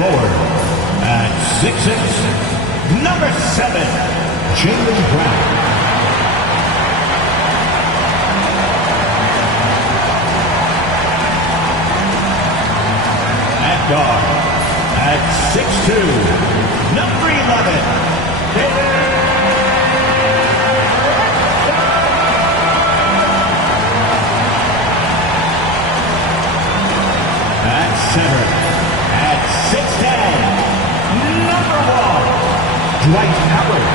forward, at 6'6", number 7, Jaylen Brown. At guard, at 6'2", number 11, at center, at 6'10", number 1, Dwight Howard.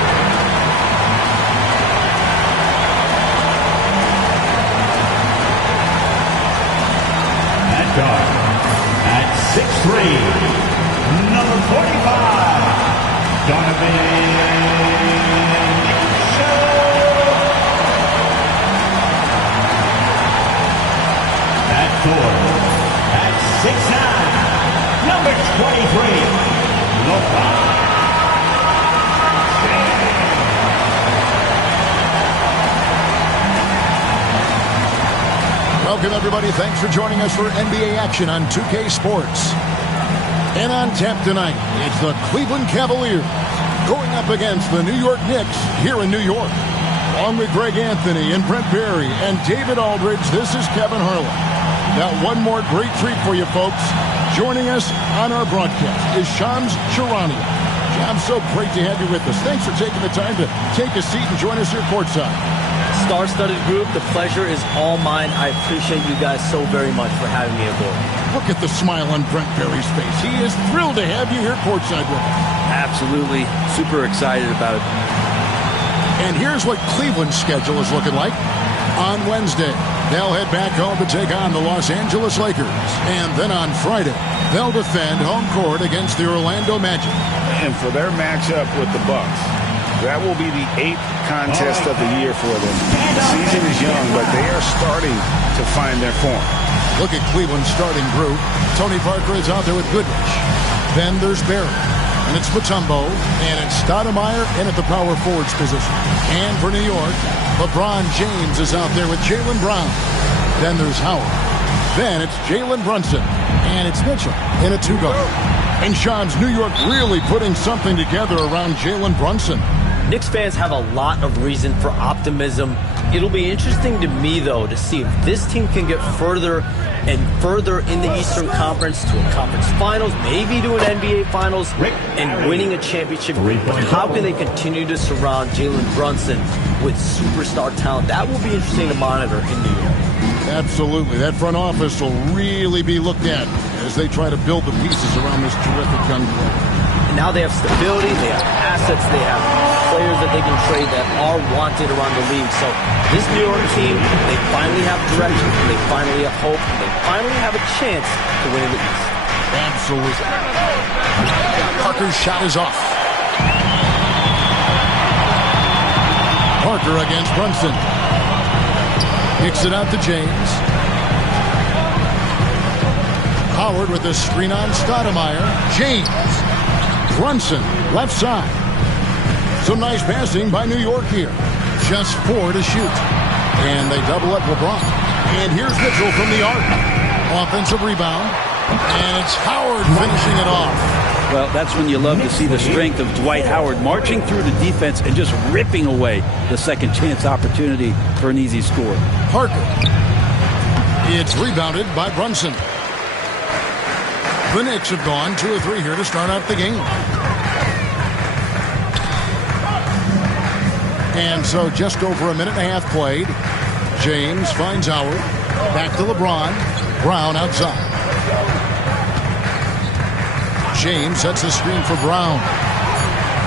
At guard, at 6'3", number 45, Donovan Mitchell. At 4, at 6'9", number 23, Lebron. Welcome, everybody. Thanks for joining us for NBA action on 2K Sports. And on tap tonight, it's the Cleveland Cavaliers going up against the New York Knicks here in New York. Along with Greg Anthony and Brent Barry and David Aldridge, this is Kevin Harlan. Got one more great treat for you, folks. Joining us on our broadcast is Shams Charania. Shams, so great to have you with us. Thanks for taking the time to take a seat and join us here courtside. Star-studded group, the pleasure is all mine. I appreciate you guys so very much for having me aboard. Look at the smile on Brent Barry's face. He is thrilled to have you here courtside with us. Absolutely. Super excited about it. And here's what Cleveland's schedule is looking like. On Wednesday, they'll head back home to take on the Los Angeles Lakers. And then on Friday, they'll defend home court against the Orlando Magic. And for their matchup with the Bucks, that will be the 8th contest of the year for them. The season is young, but they are starting to find their form. Look at Cleveland's starting group. Tony Parker is out there with Goodrich. Then there's Barry. And it's Mutombo. And it's Stoudemire in at the power forwards position. And for New York, LeBron James is out there with Jaylen Brown. Then there's Howard. Then it's Jalen Brunson. And it's Mitchell in a 2-guard. And Shams, New York really putting something together around Jalen Brunson. Knicks fans have a lot of reason for optimism. It'll be interesting to me, though, to see if this team can get further and further in the Eastern Conference to a conference finals, maybe to an NBA finals, and winning a championship. But how can they continue to surround Jalen Brunson with superstar talent? That will be interesting to monitor in New York. Absolutely. That front office will really be looked at as they try to build the pieces around this terrific young player. And now they have stability, they have assets, they have players that they can trade that are wanted around the league. So this New York team, they finally have direction, they finally have hope, and they finally have a chance to win in the East. Absolutely. Parker's shot is off. Parker against Brunson. Kicks it out to James. Howard with the screen on Stoudemire. James. Brunson, left side. Some nice passing by New York here. Just 4 to shoot. And they double up LeBron. And here's Mitchell from the arc. Offensive rebound. And it's Howard finishing it off. Well, that's when you love to see the strength of Dwight Howard marching through the defense and just ripping away the second chance opportunity for an easy score. Parker. It's rebounded by Brunson. The Knicks have gone 2 of 3 here to start out the game. And so just over a minute and a half played. James finds Howard. Back to LeBron. Brown outside. James sets the screen for Brown.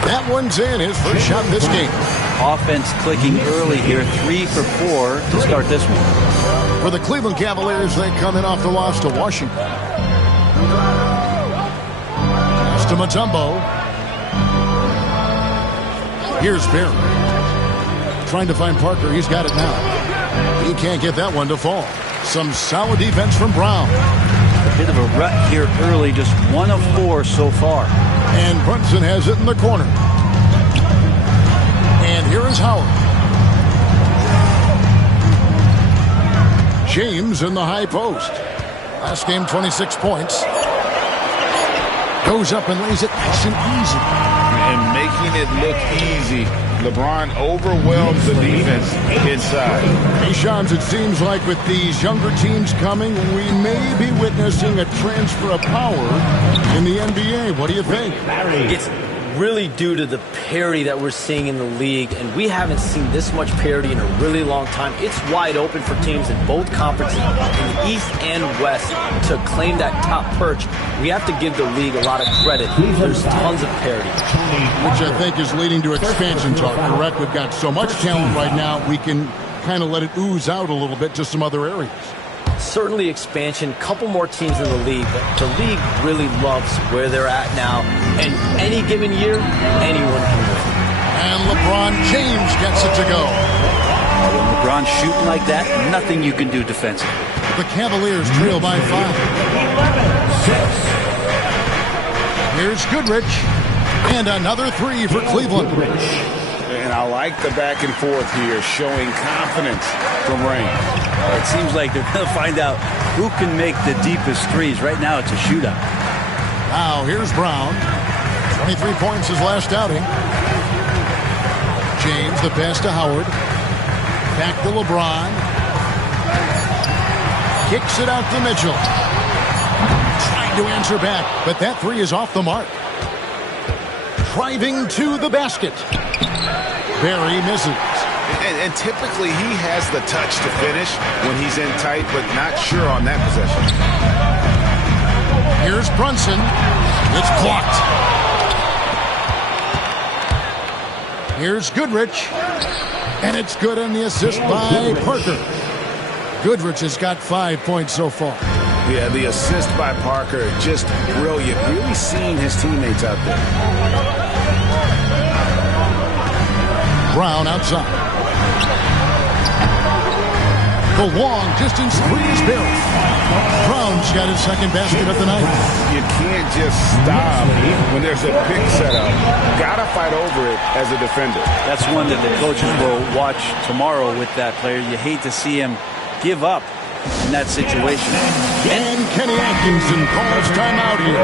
That one's in. His first shot this game. Offense clicking early here. 3 for 4 to start this one. For the Cleveland Cavaliers, they come in off the loss to Washington. Pass to Mutombo. Here's Barry. Trying to find Parker. He's got it now. He can't get that one to fall. Some solid defense from Brown. A bit of a rut here early. Just 1 of 4 so far. And Brunson has it in the corner. And here is Howard. James in the high post. Last game, 26 points. Goes up and lays it nice and easy. And making it look easy, LeBron overwhelms the defense inside. Hey, Shams, it seems like with these younger teams coming, we may be witnessing a transfer of power in the NBA. What do you think? It's really due to the parity that we're seeing in the league, and we haven't seen this much parity in a really long time. It's wide open for teams in both conferences, in the East and West, to claim that top perch. We have to give the league a lot of credit. There's tons of parity. Which I think is leading to expansion talk, correct? We've got so much talent right now, we can kind of let it ooze out a little bit to some other areas. Certainly expansion, couple more teams in the league, but the league really loves where they're at now, and any given year, anyone can win. And LeBron James gets it to go. When LeBron's shooting like that, nothing you can do defensively. The Cavaliers trail by 5. 11-6. Here's Goodrich, and another 3 for Cleveland. And I like the back and forth here, showing confidence from Rain. It seems like they're going to find out who can make the deepest threes. Right now, it's a shootout. Now, here's Brown. 23 points his last outing. James, the pass to Howard. Back to LeBron. Kicks it out to Mitchell. Trying to answer back, but that 3 is off the mark. Driving to the basket. Barry misses. And typically he has the touch to finish when he's in tight, but not sure on that possession. Here's Brunson. It's blocked. Here's Goodrich. And it's good on the assist by Parker. Goodrich has got 5 points so far. Yeah, the assist by Parker, just brilliant. Really seeing his teammates out there. Brown outside. The long distance 3 is built. Brown's got his second basket of the night. You can't just stop when there's a pick set up. Gotta fight over it as a defender. That's one that the coaches will watch tomorrow with that player. You hate to see him give up in that situation. And Kenny Atkinson calls timeout here.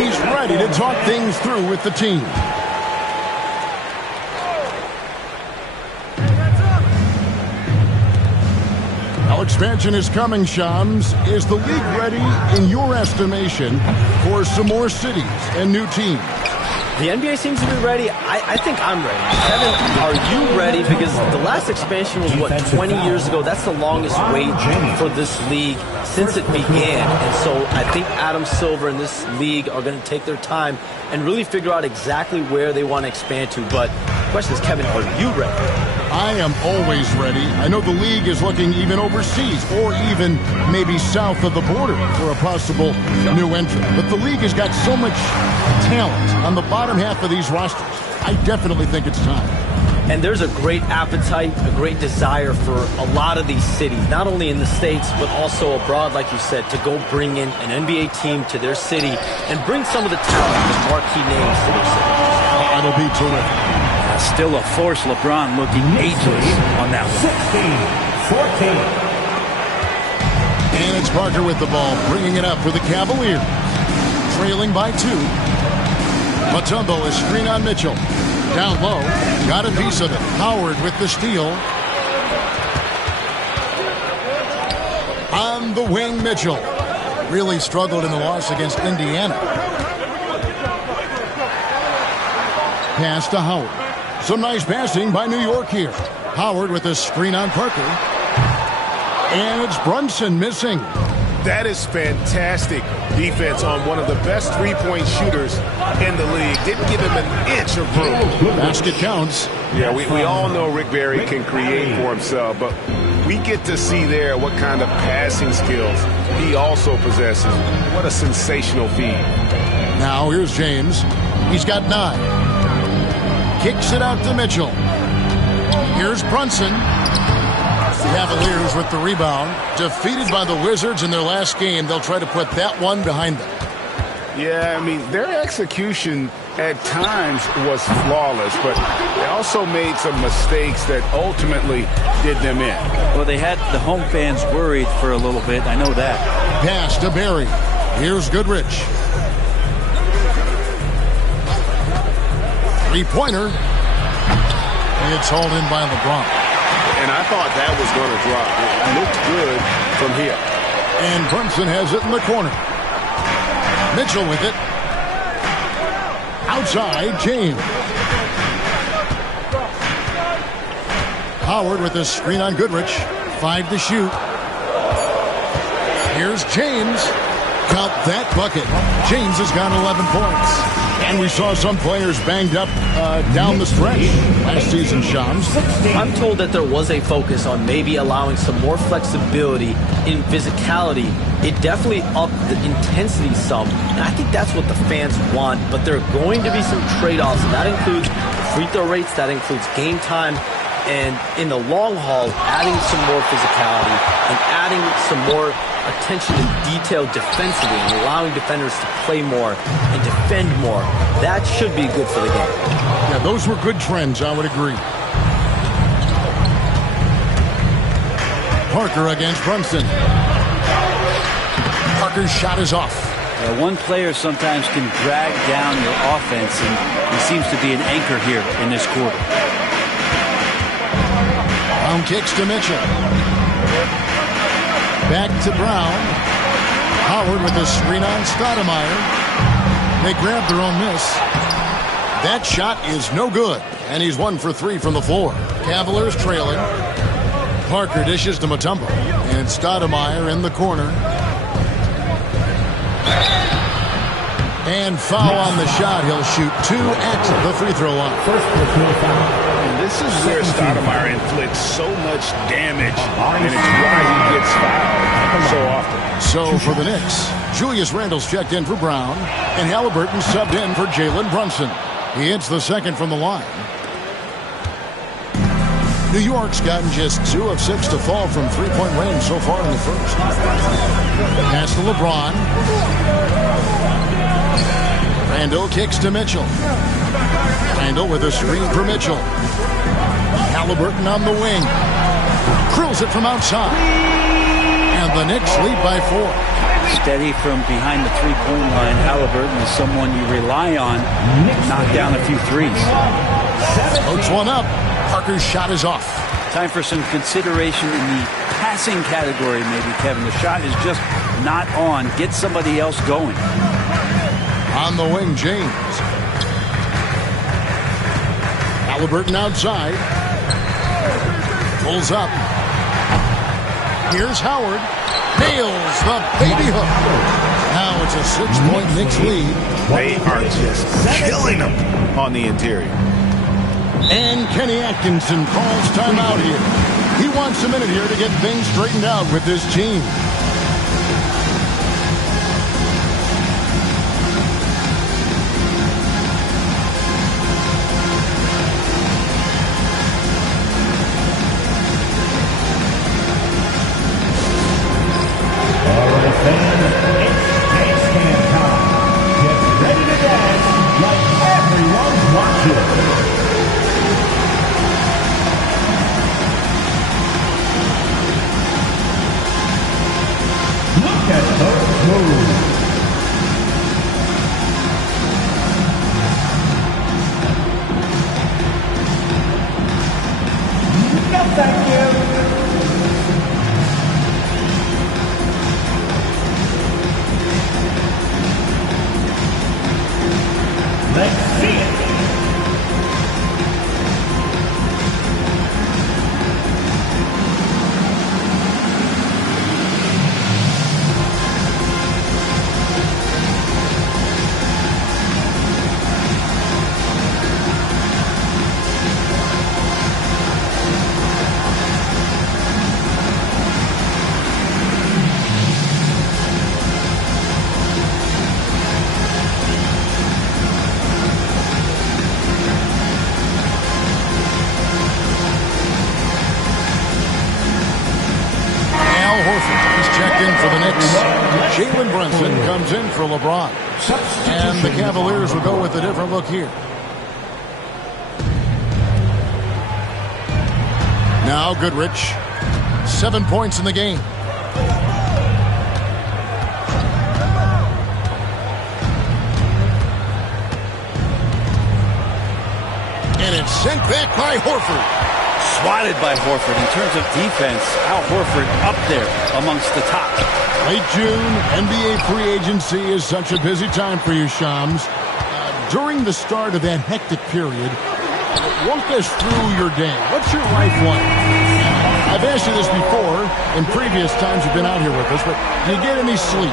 He's ready to talk things through with the team. Now expansion is coming, Shams. Is the league ready, in your estimation, for some more cities and new teams? The NBA seems to be ready. I think I'm ready. Kevin, are you ready? Because the last expansion was, 20 years ago? That's the longest wait for this league since it began. And so I think Adam Silver and this league are going to take their time and really figure out exactly where they want to expand to. But the question is, Kevin, are you ready? I am always ready. I know the league is looking even overseas or even maybe south of the border for a possible new entrant. But the league has got so much talent on the bottom half of these rosters. I definitely think it's time. And there's a great appetite, a great desire for a lot of these cities, not only in the States, but also abroad, like you said, to go bring in an NBA team to their city and bring some of the talent, the marquee names to their city. It'll be terrific. Still a force. LeBron looking ageless on that one. 16-14. And it's Parker with the ball, bringing it up for the Cavaliers. Trailing by 2. Mutombo is screen on Mitchell. Down low, got a piece of it. Howard with the steal. On the wing, Mitchell. Really struggled in the loss against Indiana. Pass to Howard. Some nice passing by New York here. Howard with a screen on Parker. And it's Brunson missing. That is fantastic defense on one of the best three-point shooters in the league. Didn't give him an inch of room. Basket counts. Yeah, we all know Rick Barry can create for himself, but we get to see there what kind of passing skills he also possesses. What a sensational feed. Now here's James. He's got 9. Kicks it out to Mitchell. Here's Brunson. Cavaliers with the rebound. Defeated by the Wizards in their last game. They'll try to put that one behind them. Yeah, I mean, their execution at times was flawless, but they also made some mistakes that ultimately did them in. Well, they had the home fans worried for a little bit. I know that. Pass to Barry. Here's Goodrich. Three-pointer. It's hauled in by LeBron. And I thought that was going to drop. It looked good from here. And Brunson has it in the corner. Mitchell with it. Outside, James. Howard with the screen on Goodrich. 5 to shoot. Here's James. Count that bucket. James has got 11 points. And we saw some players banged up down the stretch last season, Shams. I'm told that there was a focus on maybe allowing some more flexibility in physicality. It definitely upped the intensity some, and I think that's what the fans want. But there are going to be some trade-offs, and that includes free throw rates, that includes game time, and in the long haul, adding some more physicality and adding some more attention to detail defensively and allowing defenders to play more and defend more. That should be good for the game. Yeah, those were good trends, I would agree. Parker against Brunson. Parker's shot is off. One player sometimes can drag down your offense, and he seems to be an anchor here in this quarter. Brown kicks to Mitchell. Back to Brown. Howard with a screen on Stoudemire. They grab their own miss. That shot is no good, and he's 1 for 3 from the floor. Cavaliers trailing. Parker dishes to Mutombo, and Stoudemire in the corner. And foul on the shot. He'll shoot 2 at the free throw line. And this is where Stoudemire inflicts so much damage, and it's why he gets fouled so often. So for the Knicks, Julius Randle's checked in for Brown, and Halliburton subbed in for Jalen Brunson. He hits the second from the line. New York's gotten just 2 of 6 to fall from three-point range so far in the first. Pass to LeBron. Randle kicks to Mitchell. Randle with a screen for Mitchell. Halliburton on the wing. Curls it from outside. And the Knicks lead by 4. Steady from behind the three-point line. Halliburton is someone you rely on to knock down a few threes. Pokes one up. Parker's shot is off. Time for some consideration in the passing category, maybe, Kevin. The shot is just not on. Get somebody else going. On the wing, James. Halliburton outside. Pulls up. Here's Howard. Nails the baby hook. Now it's a 6-point Knicks lead. They are just killing them on the interior. And Kenny Atkinson calls timeout here. He wants a minute here to get things straightened out with this team. For the Knicks, Jalen Brunson comes in for LeBron. And the Cavaliers will go with a different look here. Now Goodrich, 7 points in the game. Sent back by Horford. Swatted by Horford. In terms of defense, Al Horford up there amongst the top. Late June, NBA free agency is such a busy time for you, Shams. During the start of that hectic period, walk us through your day. What's your life like? I've asked you this before in previous times you've been out here with us, but do you get any sleep?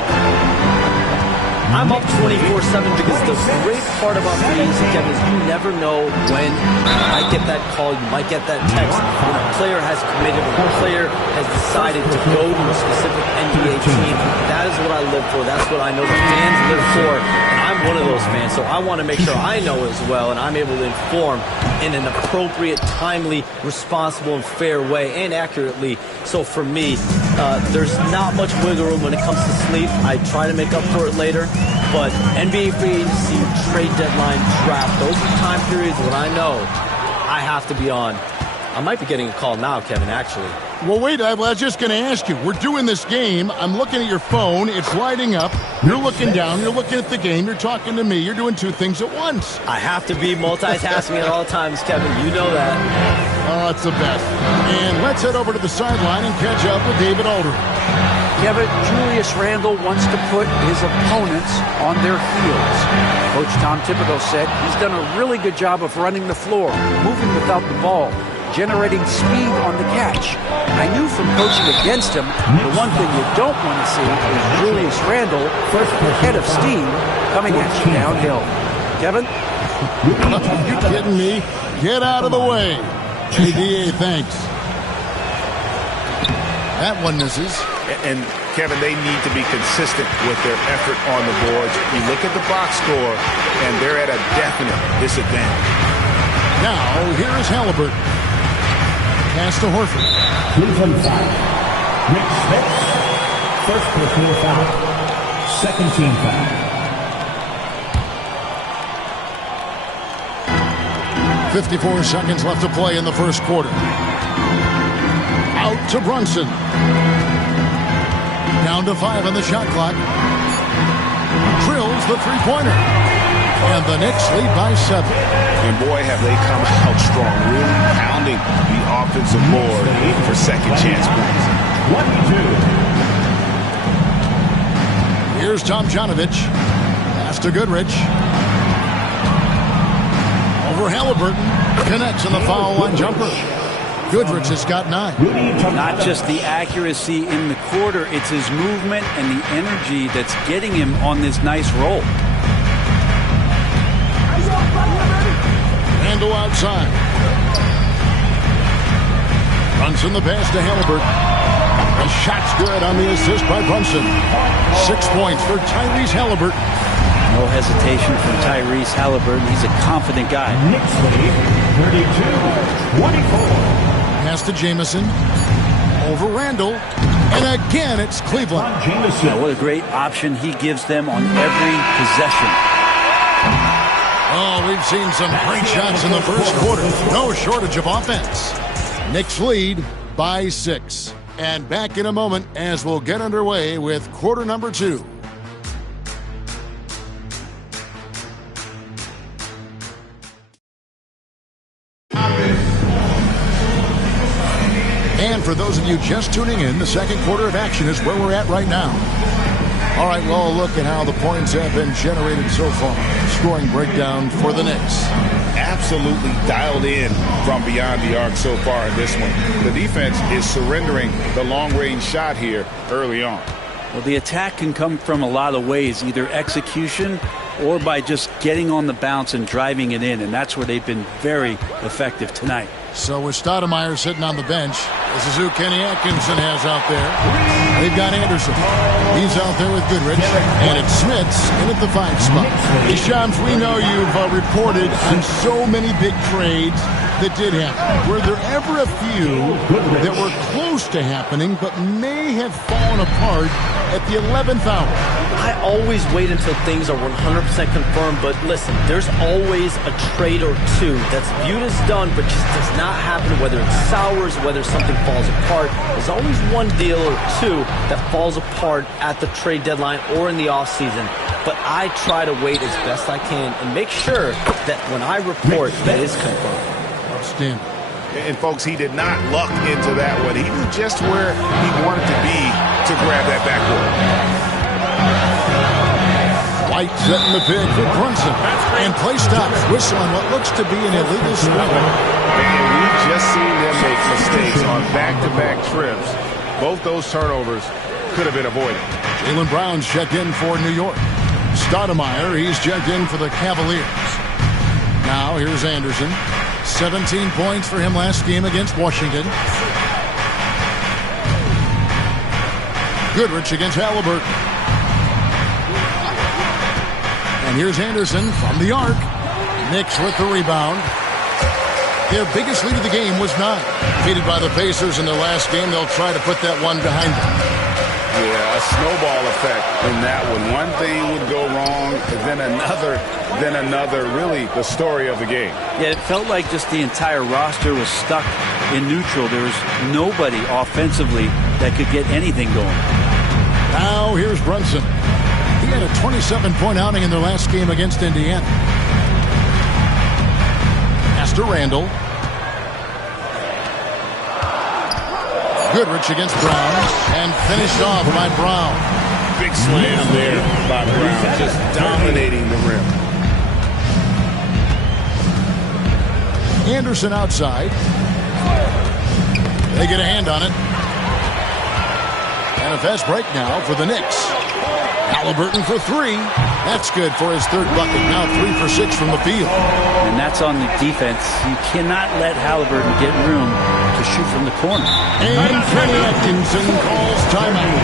I'm up 24/7 because the great part about free agency, Kevin, is you never know when you might get that call, you might get that text. When a player has committed, when a player has decided to go to a specific NBA team, that is what I live for. That's what I know the fans live for. And I'm one of those fans, so I want to make sure I know as well, and I'm able to inform in an appropriate, timely, responsible, and fair way, and accurately. So for me, there's not much wiggle room when it comes to sleep. I try to make up for it later. But NBA free agency, trade deadline, draft, those are time periods when I know I have to be on. I might be getting a call now, Kevin, actually. Well, wait, I was just going to ask you. We're doing this game. I'm looking at your phone. It's lighting up. You're looking down. You're looking at the game. You're talking to me. You're doing two things at once. I have to be multitasking at all times, Kevin. You know that. Oh, it's the best. And let's head over to the sideline and catch up with David Aldridge. Kevin, Julius Randle wants to put his opponents on their heels. Coach Tom Thibodeau said he's done a really good job of running the floor, moving without the ball, generating speed on the catch. I knew from coaching against him, the one thing you don't want to see is Julius Randle, head of steam, coming at you downhill. Kevin? Are you kidding me? Get out of the way. ADA, thanks. That one misses. And, Kevin, they need to be consistent with their effort on the boards. You look at the box score, and they're at a definite disadvantage. Now, here is Halliburton. Pass to Horford. Cleveland foul. Rick Smith. First personal foul. Second team foul. .54 seconds left to play in the first quarter. Out to Brunson. Down to 5 on the shot clock. Drills the three-pointer. And the Knicks lead by 7. And boy, have they come out strong, really pounding the offensive board for second chance points. 1-2. Here's Tomjanovich. Pass to Goodrich. Over Halliburton. Connects in the foul line jumper. Goodrich has got 9. Not just the accuracy in the quarter, it's his movement and the energy that's getting him on this nice roll. Randle outside. Brunson the pass to Halliburton. The shot's good on the assist by Brunson. 6 points for Tyrese Halliburton. No hesitation from Tyrese Halliburton. He's a confident guy. Knicks lead 32-24. Pass to Jamison. Over Randle. And again, it's Cleveland. Yeah, what a great option he gives them on every possession. Oh, we've seen some great shots in the first quarter. No shortage of offense. Knicks lead by 6. And back in a moment as we'll get underway with quarter number 2. And for those of you just tuning in, the second quarter of action is where we're at right now. All right, well, look at how the points have been generated so far. Scoring breakdown for the Knicks. Absolutely dialed in from beyond the arc so far in this one. The defense is surrendering the long-range shot here early on. Well, the attack can come from a lot of ways, either execution or by just getting on the bounce and driving it in, and that's where they've been very effective tonight. So with Stoudemire sitting on the bench, this is who Kenny Atkinson has out there. They've got Anderson. He's out there with Goodrich. And it's Smits in at the 5 spot. Hey, Shams, we know you've reported on so many big trades that did happen. Were there ever a few that were close to happening but may have fallen apart at the 11th hour? I always wait until things are 100% confirmed, but listen, there's always a trade or two that's viewed as done but just does not happen, whether it sours, whether something falls apart. There's always one deal or two that falls apart at the trade deadline or in the offseason. But I try to wait as best I can and make sure that when I report, that is confirmed. outstanding. And, folks, he did not luck into that one. He knew just where he wanted to be to grab that backboard. White setting the pick for Brunson. And play stops. Whistle on what looks to be an illegal scrum. And we've just seen them make mistakes on back-to-back trips. Both those turnovers could have been avoided. Jaylen Brown's checked in for New York. Stoudemire, he's checked in for the Cavaliers. Now here's Anderson. 17 points for him last game against Washington. Goodrich against Halliburton. And here's Anderson from the arc. Knicks with the rebound. Their biggest lead of the game was 9. Defeated by the Pacers in their last game, they'll try to put that one behind them. Yeah, a snowball effect in that one. One thing would go wrong, then another. Really the story of the game. Yeah, it felt like just the entire roster was stuck in neutral. There was nobody offensively that could get anything going. Now here's Brunson. He had a 27-point outing in their last game against Indiana. Pass to Randall. Goodrich against Brown, and finished off by Brown. Big slam there by Brown, just dominating the rim. Anderson outside. They get a hand on it. And a fast break now for the Knicks. Halliburton for 3. That's good for his 3rd bucket. Now 3 for 6 from the field. And that's on the defense. You cannot let Halliburton get room to shoot from the corner. And Kenny Atkinson calls timeout.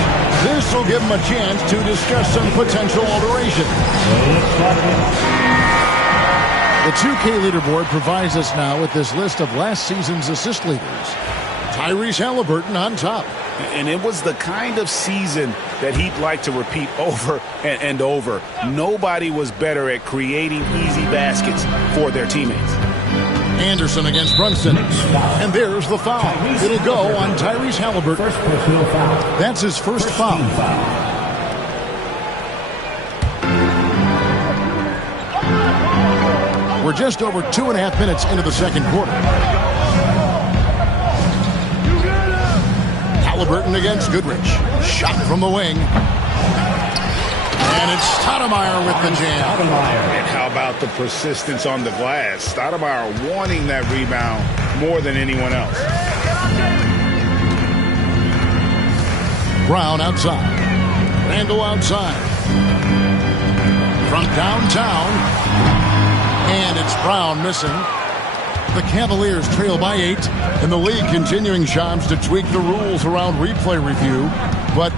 This will give him a chance to discuss some potential alteration. The 2K leaderboard provides us now with this list of last season's assist leaders. Tyrese Halliburton on top. And it was the kind of season that he'd like to repeat over and over. Nobody was better at creating easy baskets for their teammates. Anderson against Brunson. And there's the foul. It'll go on Tyrese Halliburton. First personal foul. That's his first foul. We're just over 2.5 minutes into the second quarter. Halliburton against Goodrich. Shot from the wing. And it's Stoudemire with the jam. And how about the persistence on the glass? Stoudemire wanting that rebound more than anyone else. Brown outside. Randall outside. From downtown. And it's Brown missing. The Cavaliers trail by 8, and the league continuing, Shams, to tweak the rules around replay review. But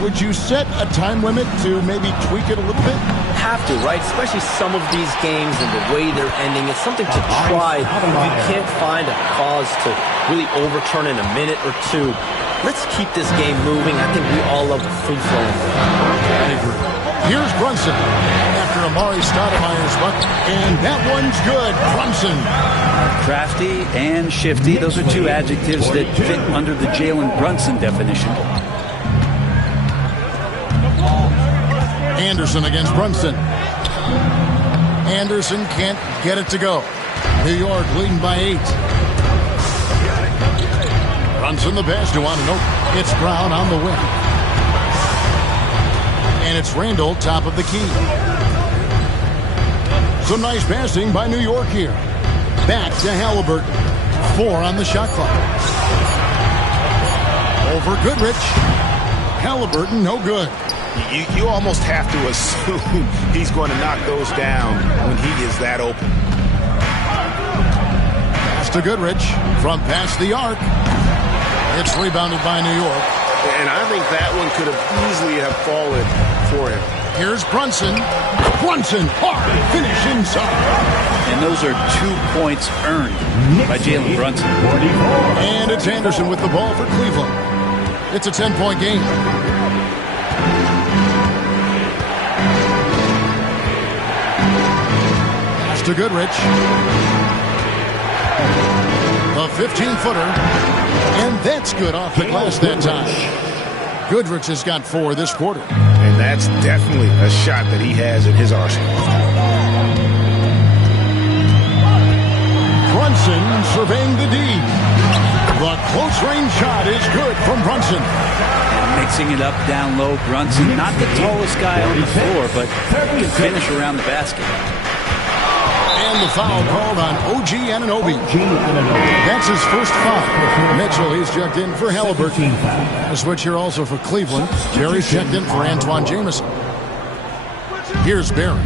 would you set a time limit to maybe tweak it a little bit? Have to, right? Especially some of these games and the way they're ending. It's something to try. If you can't find a cause to really overturn in a minute or two, let's keep this game moving. I think we all love the free-flowing. I agree. Here's Brunson after Amari Stoudemire's bucket, and that one's good. Brunson. Crafty and shifty. Those are 2 adjectives that fit under the Jalen Brunson definition. Anderson against Brunson. Anderson can't get it to go. New York leading by 8. Brunson the pass to Ananobi. It's Brown on the wing. And it's Randall top of the key. Some nice passing by New York here. Back to Halliburton. 4 on the shot clock. Over Goodrich. Halliburton no good. You almost have to assume he's going to knock those down when he is that open. Pass to Goodrich from past the arc. It's rebounded by New York. And I think that one could have easily have fallen for him. Here's Brunson. Brunson, hard finish inside. And those are 2 points earned by Jalen Brunson. And it's Anderson with the ball for Cleveland. It's a 10-point game. Pass to Goodrich. A 15-footer. And that's good off the glass that time. Goodrich has got 4 this quarter. And that's definitely a shot that he has in his arsenal. Brunson surveying the D. The close-range shot is good from Brunson. Mixing it up down low. Brunson, not the tallest guy on the floor, but he can finish around the basket. And the foul called on OG Anunoby. That's his first foul. Mitchell, he's checked in for Halliburton. A switch here also for Cleveland. Jerry's checked in for Antoine Jamison. Here's Barry.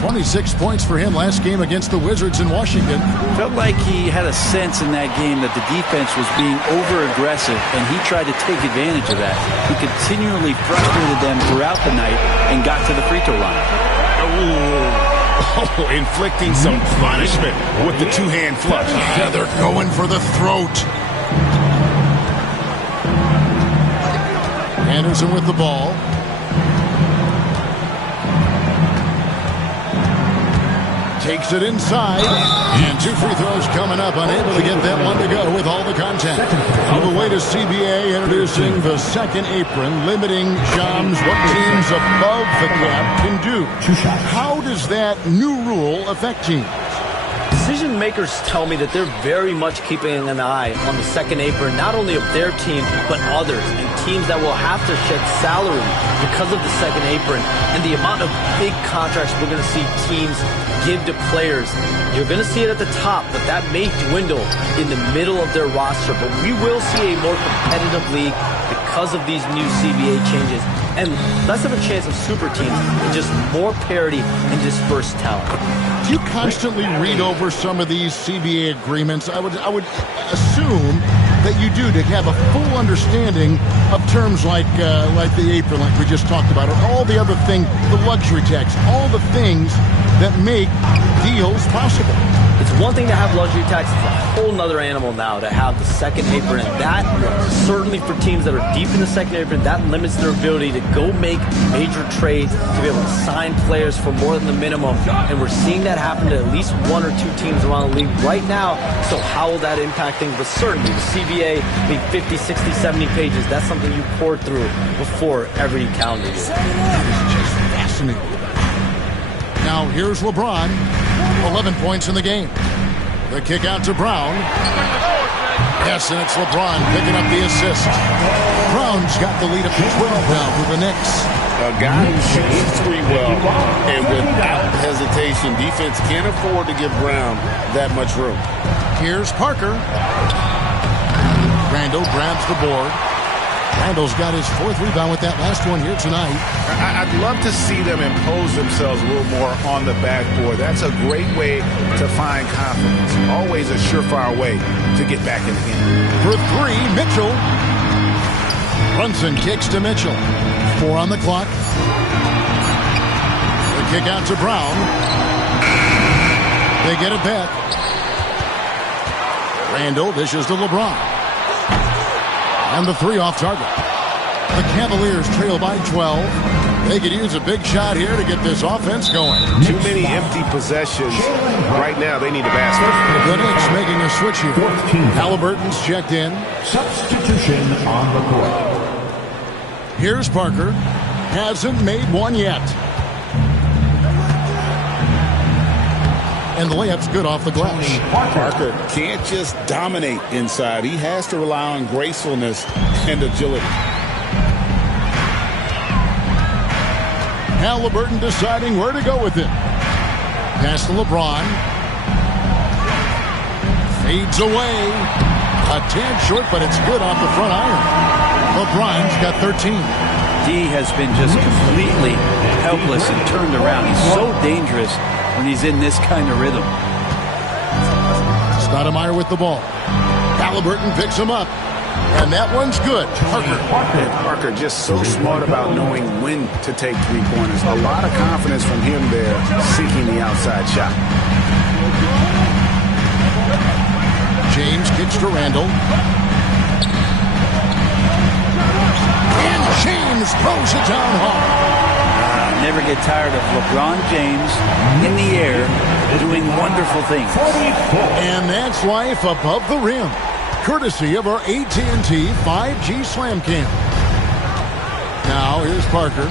26 points for him last game against the Wizards in Washington. Felt like he had a sense in that game that the defense was being over-aggressive, and he tried to take advantage of that. He continually frustrated them throughout the night and got to the free throw line. Inflicting some punishment with the two-hand flush. Yeah, they're going for the throat. Anderson with the ball. Takes it inside. And 2 free throws coming up. Unable to get that one to go with all the contact. On the way to CBA, introducing the second apron, limiting Shams what teams above the cap can do. How does that new rule affect teams? Decision makers tell me that they're very much keeping an eye on the second apron, not only of their team, but others, and teams that will have to shed salary because of the second apron and the amount of big contracts we're going to see teams give to players. You're going to see it at the top, but that may dwindle in the middle of their roster. But we will see a more competitive league because of these new CBA changes and less of a chance of super teams and just more parity and dispersed talent. Do you constantly read over some of these CBA agreements? I would assume that you do, to have a full understanding of terms like the apron, like we just talked about, or all the other things, the luxury tax, all the things that make deals possible. It's one thing to have luxury tax. It's a whole nother animal now to have the second apron. And that, certainly for teams that are deep in the second apron, that limits their ability to go make major trades, to be able to sign players for more than the minimum. And we're seeing that happen to at least 1 or 2 teams around the league right now. So how will that impact things? But certainly the CBA being 50, 60, 70 pages, that's something you pour through before every calendar year. It's just fascinating. Now here's LeBron, 11 points in the game. The kick out to Brown. Yes, and it's LeBron picking up the assist. Brown's got the lead up to 12 now for the Knicks. A guy who shoots three well, and without hesitation, defense can't afford to give Brown that much room. Here's Parker. Randall grabs the board. Randall's got his 4th rebound with that last one here tonight. I'd love to see them impose themselves a little more on the backboard. That's a great way to find confidence. Always a surefire way to get back in the game. For 3, Mitchell. Brunson kicks to Mitchell. 4 on the clock. The kick out to Brown. They get it back. Randall dishes to LeBron. And the 3 off target. The Cavaliers trail by 12. They could use a big shot here to get this offense going. Too many empty possessions. Right now, they need a basket. The Knicks making a switch here. Halliburton's checked in. Substitution on the court. Here's Parker. Hasn't made one yet. And the layup's good off the glass. Parker can't just dominate inside. He has to rely on gracefulness and agility. Halliburton deciding where to go with it. Pass to LeBron. Fades away. A tad short, but it's good off the front iron. LeBron's got 13. D has been just completely helpless and turned around. He's so dangerous when he's in this kind of rhythm. Stoudemire with the ball. Halliburton picks him up. And that one's good. Parker just so smart about knowing when to take 3-pointers. A lot of confidence from him there, seeking the outside shot. James kicks to Randall. And James throws it down hard. Never get tired of LeBron James in the air doing wonderful things. And that's life above the rim, courtesy of our AT&T 5G Slam Cam. Now here's Parker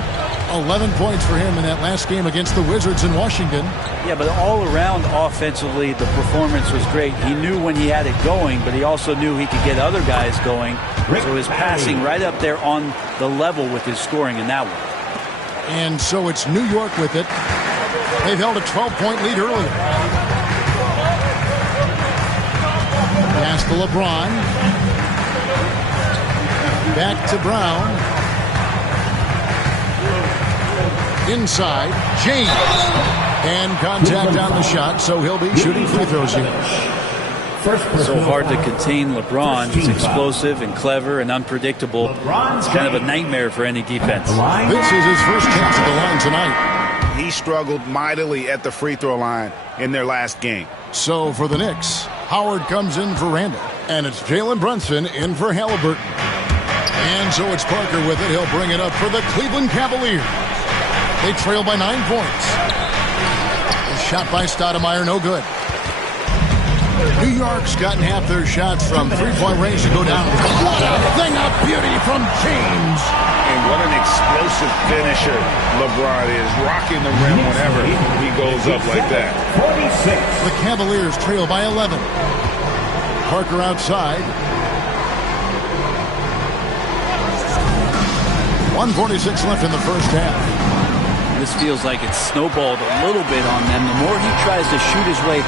11 points for him in that last game against the Wizards in Washington. Yeah, but all around offensively, the performance was great. He knew when he had it going, but he also knew he could get other guys going. So his passing right up there on the level with his scoring in that one. And so it's New York with it. They've held a 12-point lead earlier. Pass to LeBron. Back to Brown. Inside, James. And contact on the shot, so he'll be shooting free throws here. So hard to contain LeBron. He's explosive and clever and unpredictable. It's kind of a nightmare for any defense. This is his first chance at the line tonight. He struggled mightily at the free throw line in their last game. So for the Knicks, Howard comes in for Randall. And it's Jalen Brunson in for Halliburton. And so it's Parker with it. He'll bring it up for the Cleveland Cavaliers. They trail by 9 points. A shot by Stoudemire, no good. New York's gotten half their shots from three-point range to go down. What a thing of beauty from James. And what an explosive finisher LeBron is, rocking the rim whenever he goes up like that. 46. The Cavaliers trail by 11. Parker outside. 1:46 left in the first half. This feels like it's snowballed a little bit on them. The more he tries to shoot his way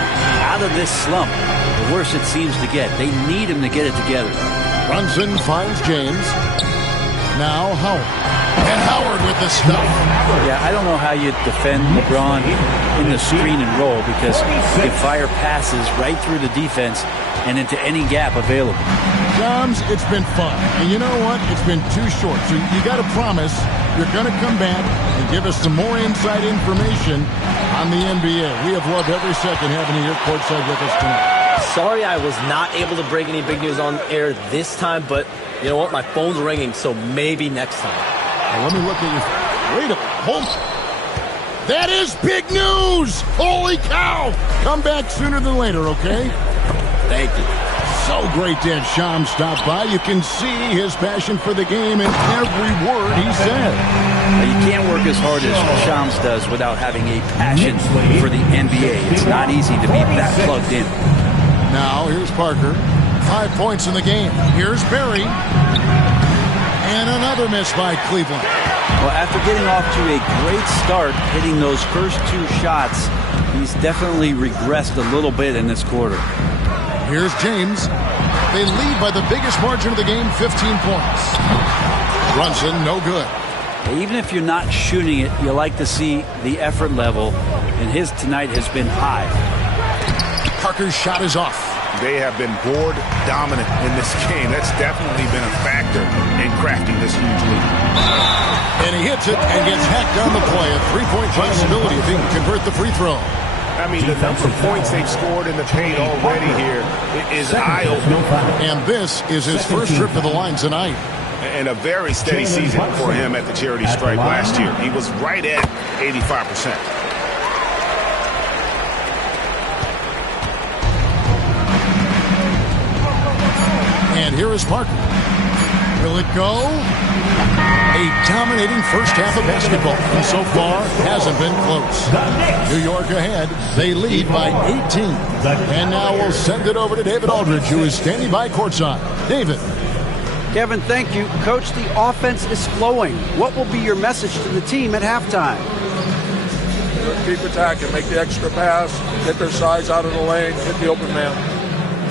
out of this slump, the worse it seems to get. They need him to get it together. Brunson finds James. Now Howard. And Howard with the stuff. Yeah, I don't know how you defend LeBron in the screen and roll because he can fire passes right through the defense and into any gap available. Joms, it's been fun. And you know what? It's been too short. So you got to promise you're going to come back and give us some more inside information on the NBA. We have loved every second having you here courtside with us tonight. Sorry I was not able to break any big news on air this time, but you know what? My phone's ringing, so maybe next time. Now let me look at you. Wait a hold. That is big news! Holy cow! Come back sooner than later, okay? Thank you. So great to have Shams stop by. You can see his passion for the game in every word he said. You can't work as hard as Shams does without having a passion for the NBA. It's not easy to be that plugged in. Now, here's Parker. 5 points in the game. Here's Barry. And another miss by Cleveland. Well, after getting off to a great start, hitting those first 2 shots, he's definitely regressed a little bit in this quarter. Here's James. They lead by the biggest margin of the game, 15 points. Brunson, no good. Even if you're not shooting it, you like to see the effort level, and his tonight has been high. Parker's shot is off. They have been board dominant in this game. That's definitely been a factor in crafting this huge lead. And he hits it and gets hacked on the play. A 3-point possibility if he can convert the free throw. I mean, the number of points they've scored in the paint already here is eye-opening. And this is his first trip to the line tonight. And a very steady season for him at the charity stripe last year. He was right at 85%. And here is Parker. Will it go? A dominating first half of basketball, and so far hasn't been close. New York ahead. They lead by 18. And now we'll send it over to David Aldridge, who is standing by courtside. David. Kevin, thank you. Coach, the offense is flowing. What will be your message to the team at halftime? Keep attacking, make the extra pass, get their size out of the lane, hit the open man.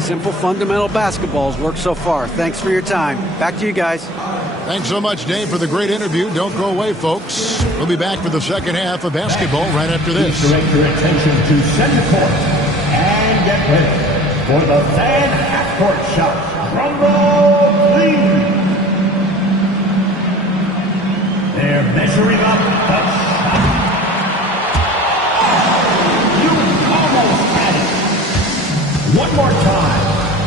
Simple fundamental basketballs work so far. Thanks for your time. Back to you guys. Thanks so much, Dave, for the great interview. Don't go away, folks. We'll be back for the second half of basketball right after this. Please direct your attention to center court and get ready for the fan half-court shot. Rumble, please. They're measuring up the shot. You almost had it. One more time.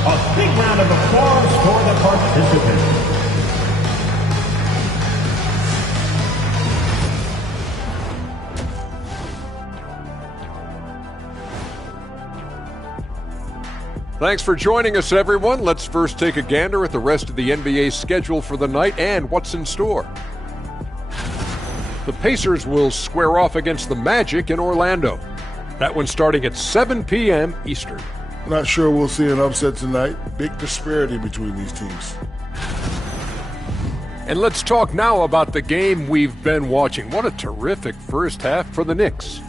A big round of applause for the participants. Thanks for joining us, everyone. Let's first take a gander at the rest of the NBA schedule for the night and what's in store. the Pacers will square off against the Magic in Orlando. That one's starting at 7 p.m. Eastern. Not sure we'll see an upset tonight. Big disparity between these teams. And let's talk now about the game we've been watching. What a terrific first half for the Knicks.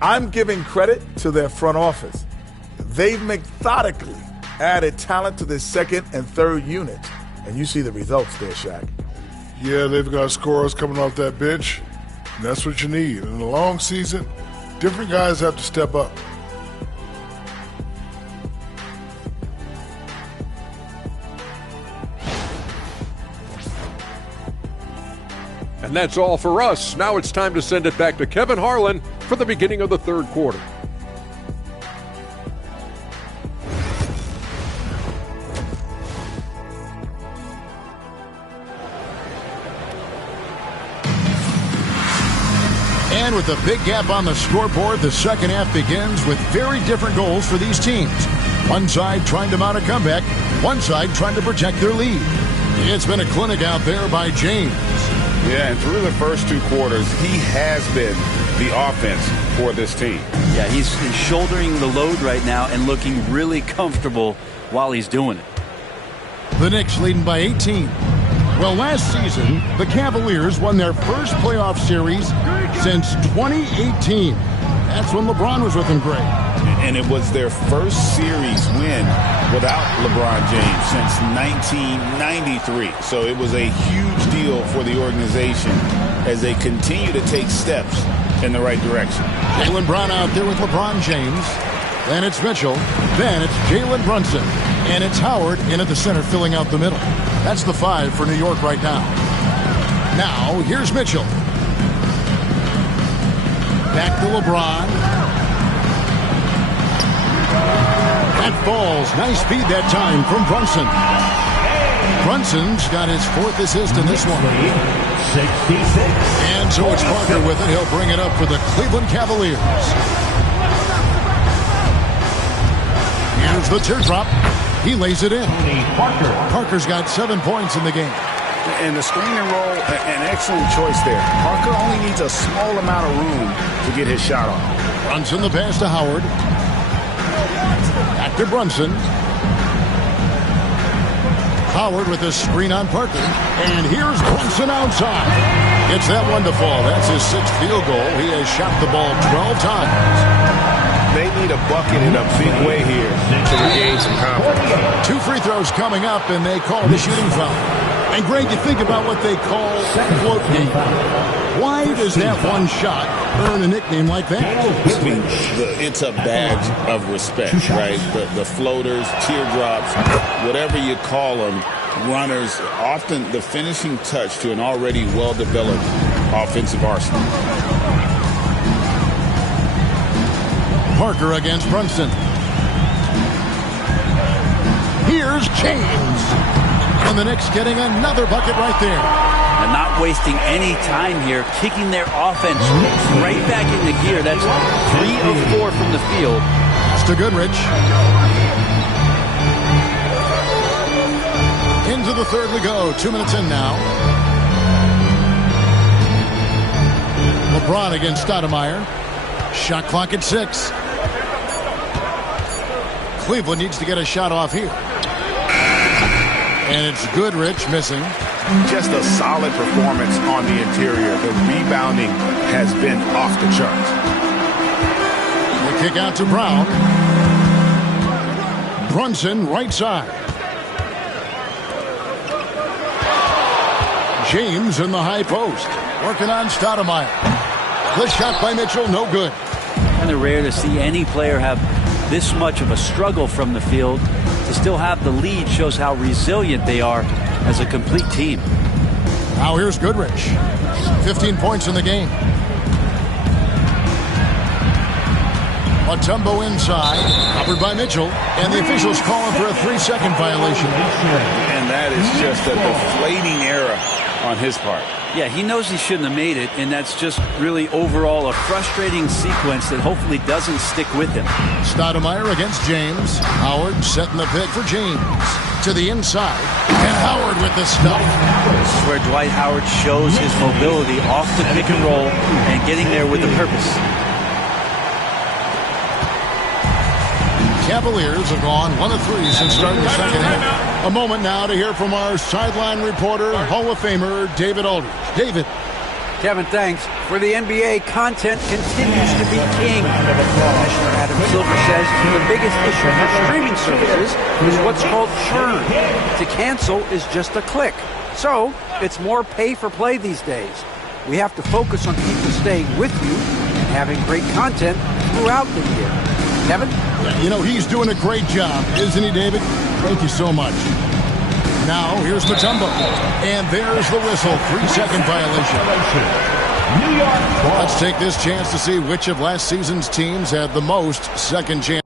I'm giving credit to their front office. They've methodically added talent to their second and third units. And you see the results there, Shaq. Yeah, they've got scorers coming off that bench. And that's what you need. In a long season, different guys have to step up. And that's all for us. Now it's time to send it back to Kevin Harlan for the beginning of the third quarter. And with a big gap on the scoreboard, the second half begins with very different goals for these teams. One side trying to mount a comeback, one side trying to protect their lead. It's been a clinic out there by James. Yeah, and through the first two quarters, he has been the offense for this team. Yeah, he's shouldering the load right now and looking really comfortable while he's doing it. The Knicks leading by 18. Well, last season, the Cavaliers won their first playoff series since 2018. That's when LeBron was with them great. And it was their first series win without LeBron James since 1993. So it was a huge deal for the organization as they continue to take steps in the right direction. Jaylen Brown out there with LeBron James. Then it's Mitchell. Then it's Jalen Brunson. And it's Howard in at the center filling out the middle. That's the 5 for New York right now. Now, here's Mitchell. Back to LeBron. That falls. Nice speed that time from Brunson. Brunson's got his 4th assist in this one. 66. And so it's Parker with it. He'll bring it up for the Cleveland Cavaliers. Here's the teardrop. He lays it in. Parker's got 7 points in the game. And the screen and roll, an excellent choice there. Parker only needs a small amount of room to get his shot off. Brunson the pass to Howard. Back to Brunson. Howard with a screen on Parker. And here's Brunson outside. Gets that one to fall. That's his 6th field goal. He has shot the ball 12 times. They need a bucket in a big way here to regain some confidence. 2 free throws coming up, and they call the shooting foul. And, Greg, you think about what they call float game. Why does that one shot earn a nickname like that? I mean, it's a badge of respect, right? The floaters, teardrops, whatever you call them, runners, often the finishing touch to an already well-developed offensive arsenal. Parker against Brunson. Here's James. And the Knicks getting another bucket right there. And not wasting any time here, kicking their offense right back into gear. That's 3 of 4 from the field. It's to Goodrich. Into the third we go. 2 minutes in now. LeBron against Stoudemire. Shot clock at 6. Cleveland needs to get a shot off here. And it's Goodrich missing. Just a solid performance on the interior. The rebounding has been off the charts. The kick out to Brown. Brunson right side. James in the high post. Working on Stoudemire. The shot by Mitchell, no good. Kind of rare to see any player have this much of a struggle from the field. To still have the lead shows how resilient they are as a complete team. Now here's Goodrich. 15 points in the game. Mutombo inside. Covered by Mitchell. And the officials calling for a 3-second violation. And that is just a deflating error on his part. Yeah, he knows he shouldn't have made it, and that's just really overall a frustrating sequence that hopefully doesn't stick with him. Stoudemire against James. Howard setting the pick for James. To the inside. And Howard with the stuff. where Dwight Howard shows his mobility off the pick and roll and getting there with a purpose. Cavaliers have gone 1 of 3 since starting the second half. A moment now to hear from our sideline reporter, Hall of Famer David Aldridge. David. Kevin, thanks. For the NBA, content continues to be king. Commissioner Adam Silver says the biggest issue for streaming services is what's called churn. To cancel is just a click. So, it's more pay for play these days. We have to focus on people staying with you and having great content throughout the year. Kevin? You know, he's doing a great job, isn't he, David? Thank you so much. Now, here's Mutombo. And there's the whistle. 3-second violation. New York. Let's take this chance to see which of last season's teams had the most second chance.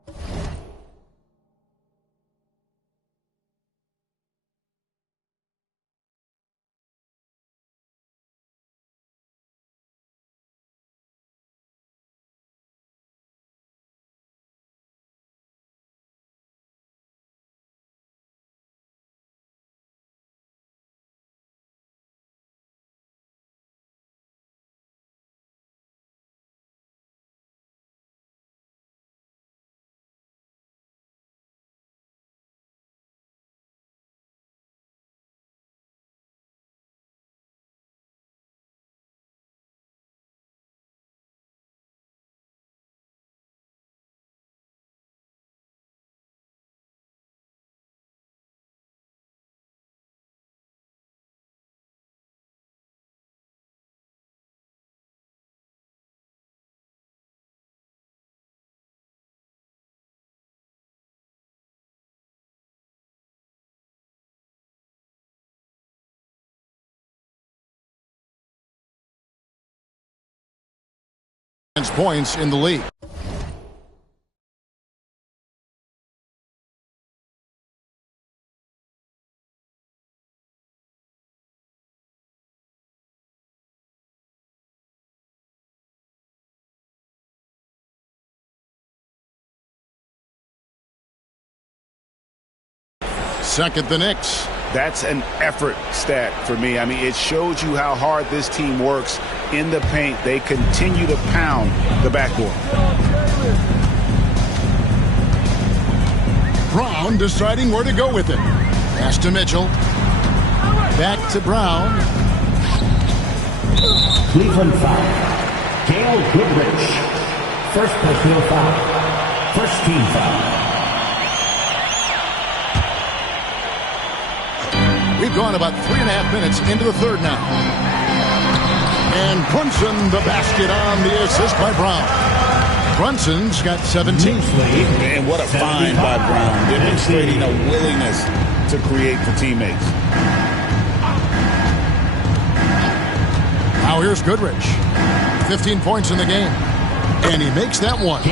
Points in the league. Second, the Knicks. That's an effort stat for me. I mean, it shows you how hard this team works in the paint. They continue to pound the backboard. Brown deciding where to go with it. Pass to Mitchell. Back to Brown. Cleveland foul. Gail Goodrich. First personal foul. First team foul. We've gone about 3.5 minutes into the third now. And Brunson, the basket on the assist by Brown. Brunson's got 17. And what a find by Brown, demonstrating a willingness to create for teammates. Now here's Goodrich. 15 points in the game. And he makes that one.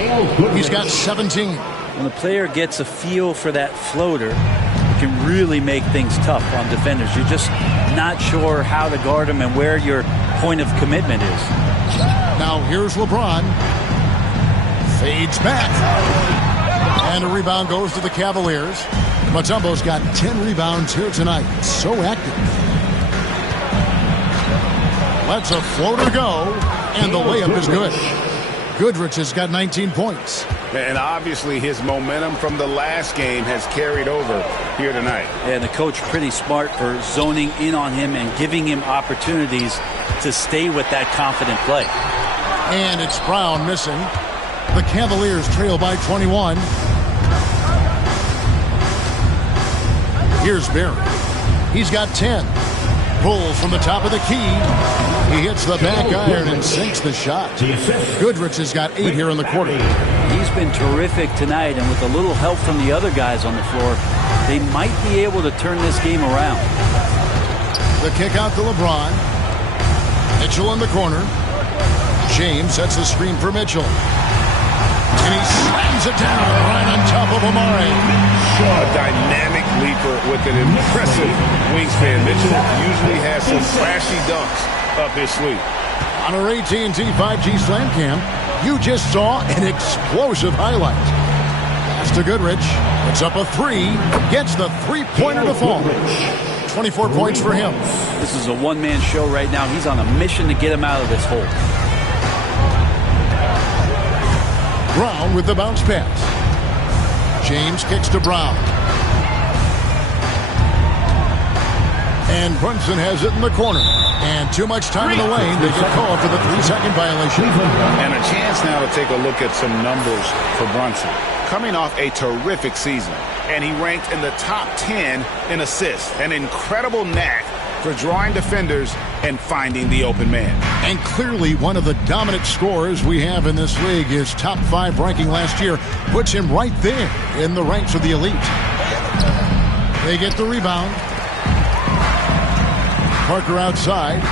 He's got 17. When the player gets a feel for that floater, can really make things tough on defenders. You're just not sure how to guard them and where your point of commitment is. Now here's LeBron. Fades back. And a rebound goes to the Cavaliers. Mutombo's got 10 rebounds here tonight. So active. Lets a floater go. And the layup is good. Goodrich has got 19 points. And obviously his momentum from the last game has carried over here tonight. And the coach pretty smart for zoning in on him and giving him opportunities to stay with that confident play. And it's Brown missing. The Cavaliers trail by 21. Here's Barry. He's got 10. Pulls from the top of the key. He hits the back iron and sinks the shot. Goodrich has got 8 here in the quarter. He's been terrific tonight, and with a little help from the other guys on the floor, they might be able to turn this game around. The kick out to LeBron. Mitchell in the corner. James sets the screen for Mitchell. And he slams it down right on top of Amare. A dynamic leaper with an impressive wingspan. Mitchell usually has some flashy dunks up his sleeve. On our AT&T 5G Slam Cam, you just saw an explosive highlight. Pass to Goodrich. Puts up a 3. Gets the three-pointer to fall. 24 points for him. This is a one-man show right now. He's on a mission to get him out of this hole. Brown with the bounce pass. James kicks to Brown. And Brunson has it in the corner. And too much time in the lane. They get called for the 3-second violation. And a chance now to take a look at some numbers for Brunson. Coming off a terrific season, and he ranked in the top 10 in assists. An incredible knack for drawing defenders and finding the open man. And clearly one of the dominant scorers we have in this league. His top 5 ranking last year puts him right there in the ranks of the elite. They get the rebound. Parker outside.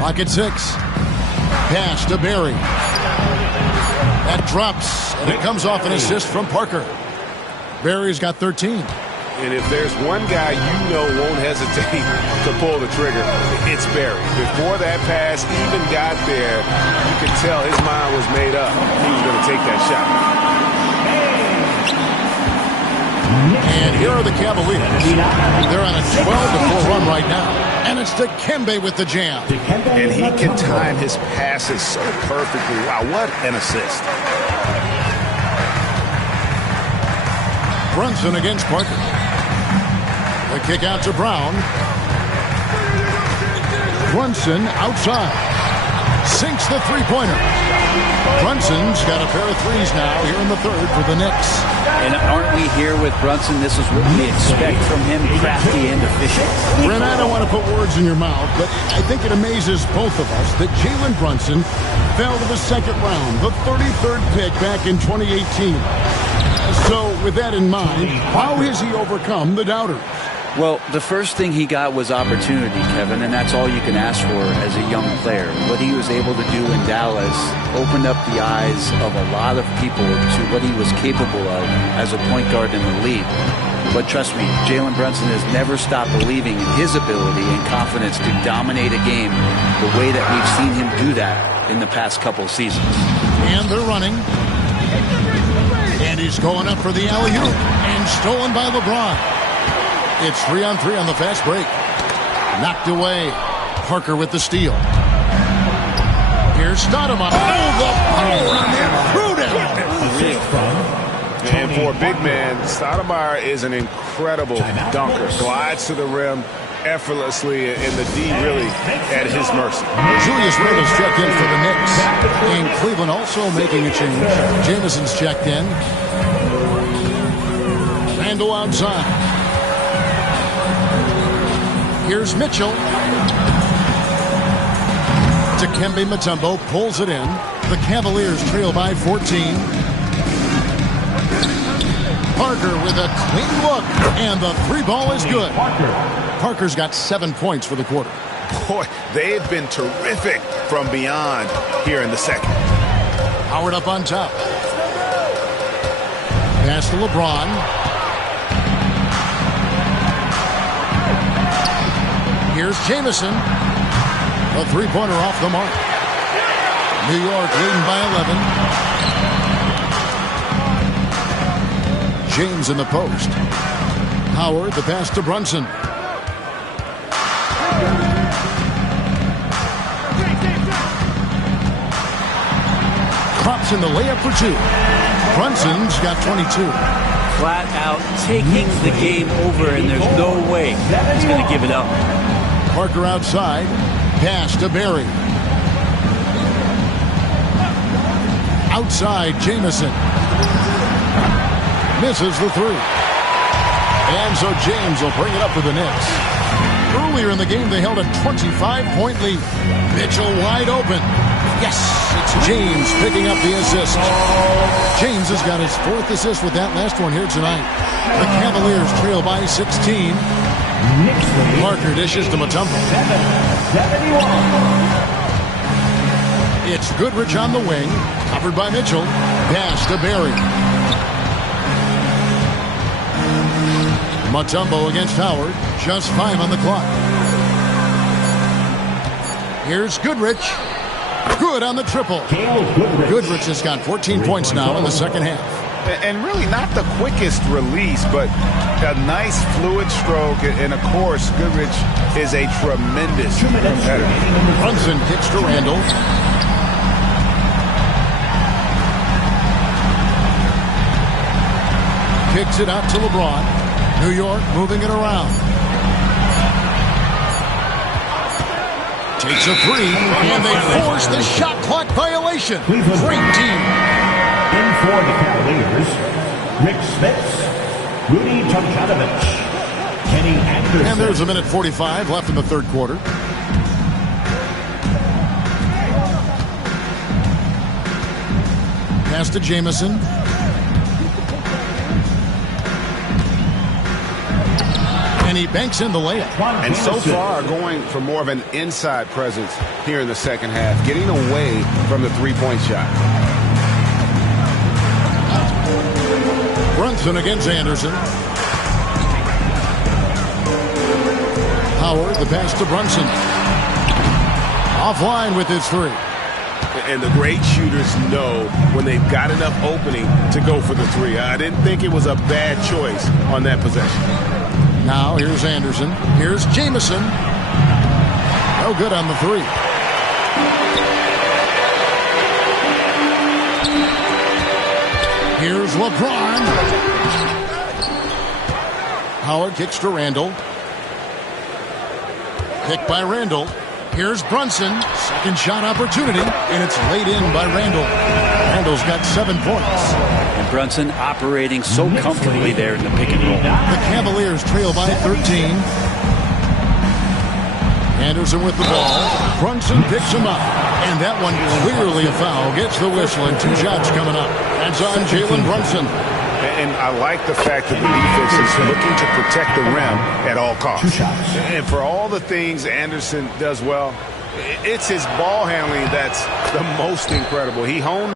Lock at 6. Pass to Barry. That drops, and it comes off an assist from Parker. Barry's got 13. And if there's one guy you know won't hesitate to pull the trigger, it's Barry. Before that pass even got there, you could tell his mind was made up. He was going to take that shot. And here are the Cavaliers. They're on a 12-4 run right now. And it's Dikembe with the jam. And he can time his passes so perfectly. Wow, what an assist. Brunson against Parker. The kick out to Brown. Brunson outside. Sinks the three-pointer. Brunson's got a pair of threes now here in the third for the Knicks. And aren't we here with Brunson? This is what we expect from him, crafty and efficient. Brent, I don't want to put words in your mouth, but I think it amazes both of us that Jalen Brunson fell to the second round, the 33rd pick back in 2018. So with that in mind, how has he overcome the doubters? Well, the first thing he got was opportunity, Kevin, and that's all you can ask for as a young player. What he was able to do in Dallas opened up the eyes of a lot of people to what he was capable of as a point guard in the league. But trust me, Jalen Brunson has never stopped believing in his ability and confidence to dominate a game the way that we've seen him do that in the past couple seasons. And they're running. And he's going up for the alley-oop. And stolen by Lebron. It's 3-on-3 on the fast break. Knocked away. Parker with the steal. Here's Stoudemire. Oh, the power on that. And for a big man, Stoudemire is an incredible dunker. Glides to the rim effortlessly, and the D really at his mercy. Julius Randle's checked in for the Knicks. And Cleveland also making a change. Jameson's checked in. Randle outside. Here's Mitchell. Dikembe Mutombo pulls it in. The Cavaliers trail by 14. Parker with a clean look. And the three ball is good. Parker's got 7 points for the quarter. Boy, they've been terrific from beyond here in the second. Howard up on top. Pass to LeBron. Here's Jamison. A three-pointer off the mark. New York leading by 11. James in the post. Howard, the pass to Brunson. Crops in the layup for 2. Brunson's got 22. Flat out taking the game over, and there's no way he's going to give it up. Parker outside. Pass to Barry. Outside, Jamison. Misses the three. And so James will bring it up for the Knicks. Earlier in the game, they held a 25-point lead. Mitchell wide open. Yes, it's James picking up the assist. James has got his 4th assist with that last one here tonight. The Cavaliers trail by 16. Parker dishes to Mutombo. It's Goodrich on the wing, covered by Mitchell. Pass to Barry. Mutombo against Howard. Just 5 on the clock. Here's Goodrich. Good on the triple. Goodrich has got 14 points now in the second half. And really not the quickest release, but a nice fluid stroke. And of course, Goodrich is a tremendous competitor. Brunson kicks to Randall. Kicks it out to LeBron. New York moving it around. Takes a three, and they force the shot clock violation. Great team. In for the Cavaliers, Rick Smith, Rudy Tomjanovich, Kenny Anderson. And there's a minute 45 left in the third quarter. Pass to Jamison. And he banks in the layup. And so far, going for more of an inside presence here in the second half, getting away from the three-point shot. Brunson against Anderson. Howard, the pass to Brunson. Offline with his three. And the great shooters know when they've got enough opening to go for the three. I didn't think it was a bad choice on that possession. Now here's Anderson. Here's Jamison. No good on the three. Here's LeBron. Howard kicks to Randall. Picked by Randall. Here's Brunson. Second shot opportunity, and it's laid in by Randall. Randall's got 7 points. And Brunson operating so comfortably there in the pick and roll. The Cavaliers trail by 13. Anderson with the ball. Brunson picks him up. And that one clearly a foul. Gets the whistle, and 2 shots coming up. That's on Jalen Brunson. And I like the fact that the defense is looking to protect the rim at all costs. 2 shots. And for all the things Anderson does well, it's his ball handling that's the most incredible. He honed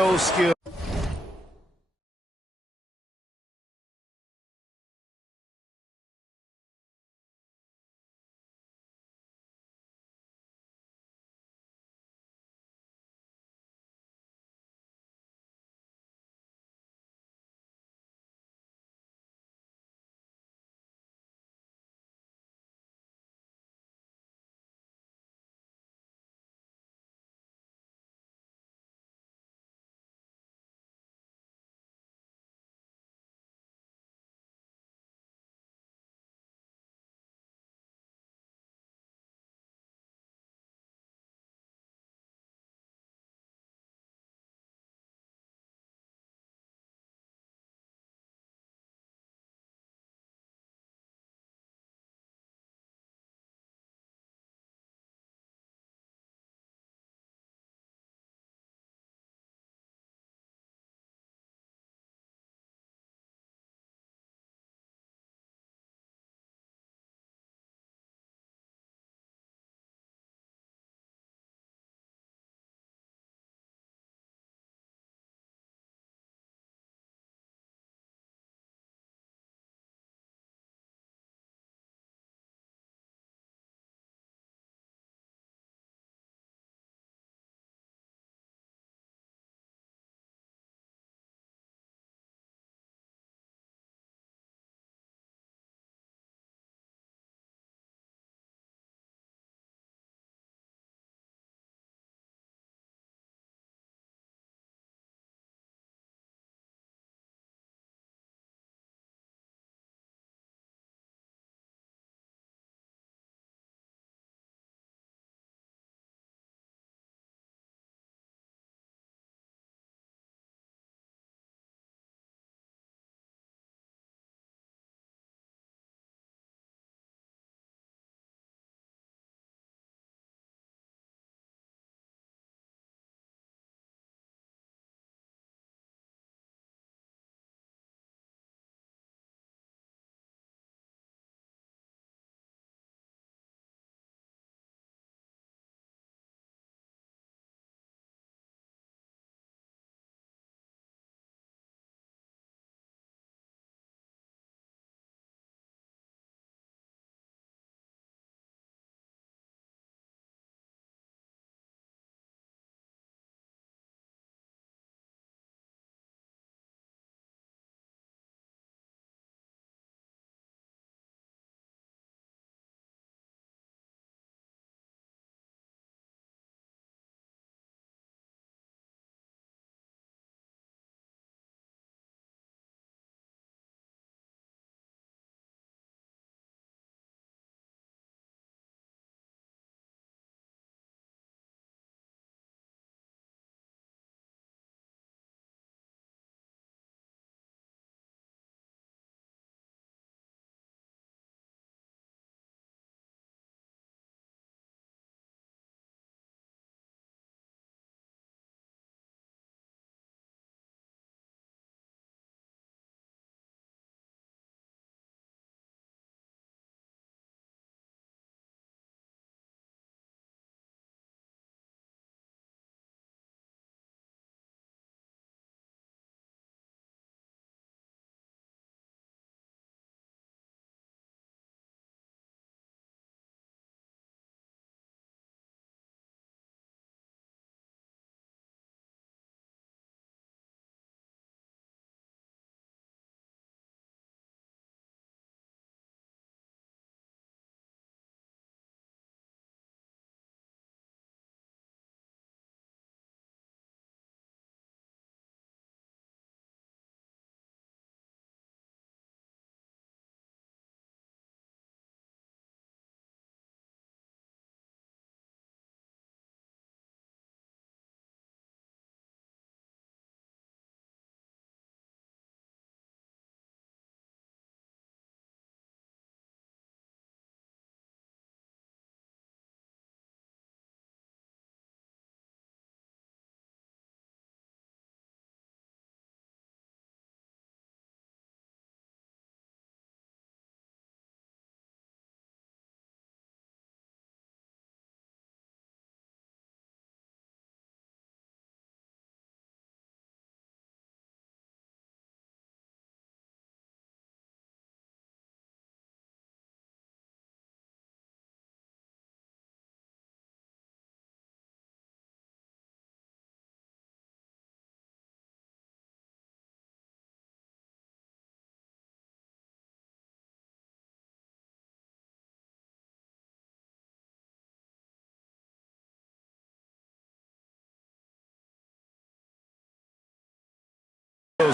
those skills.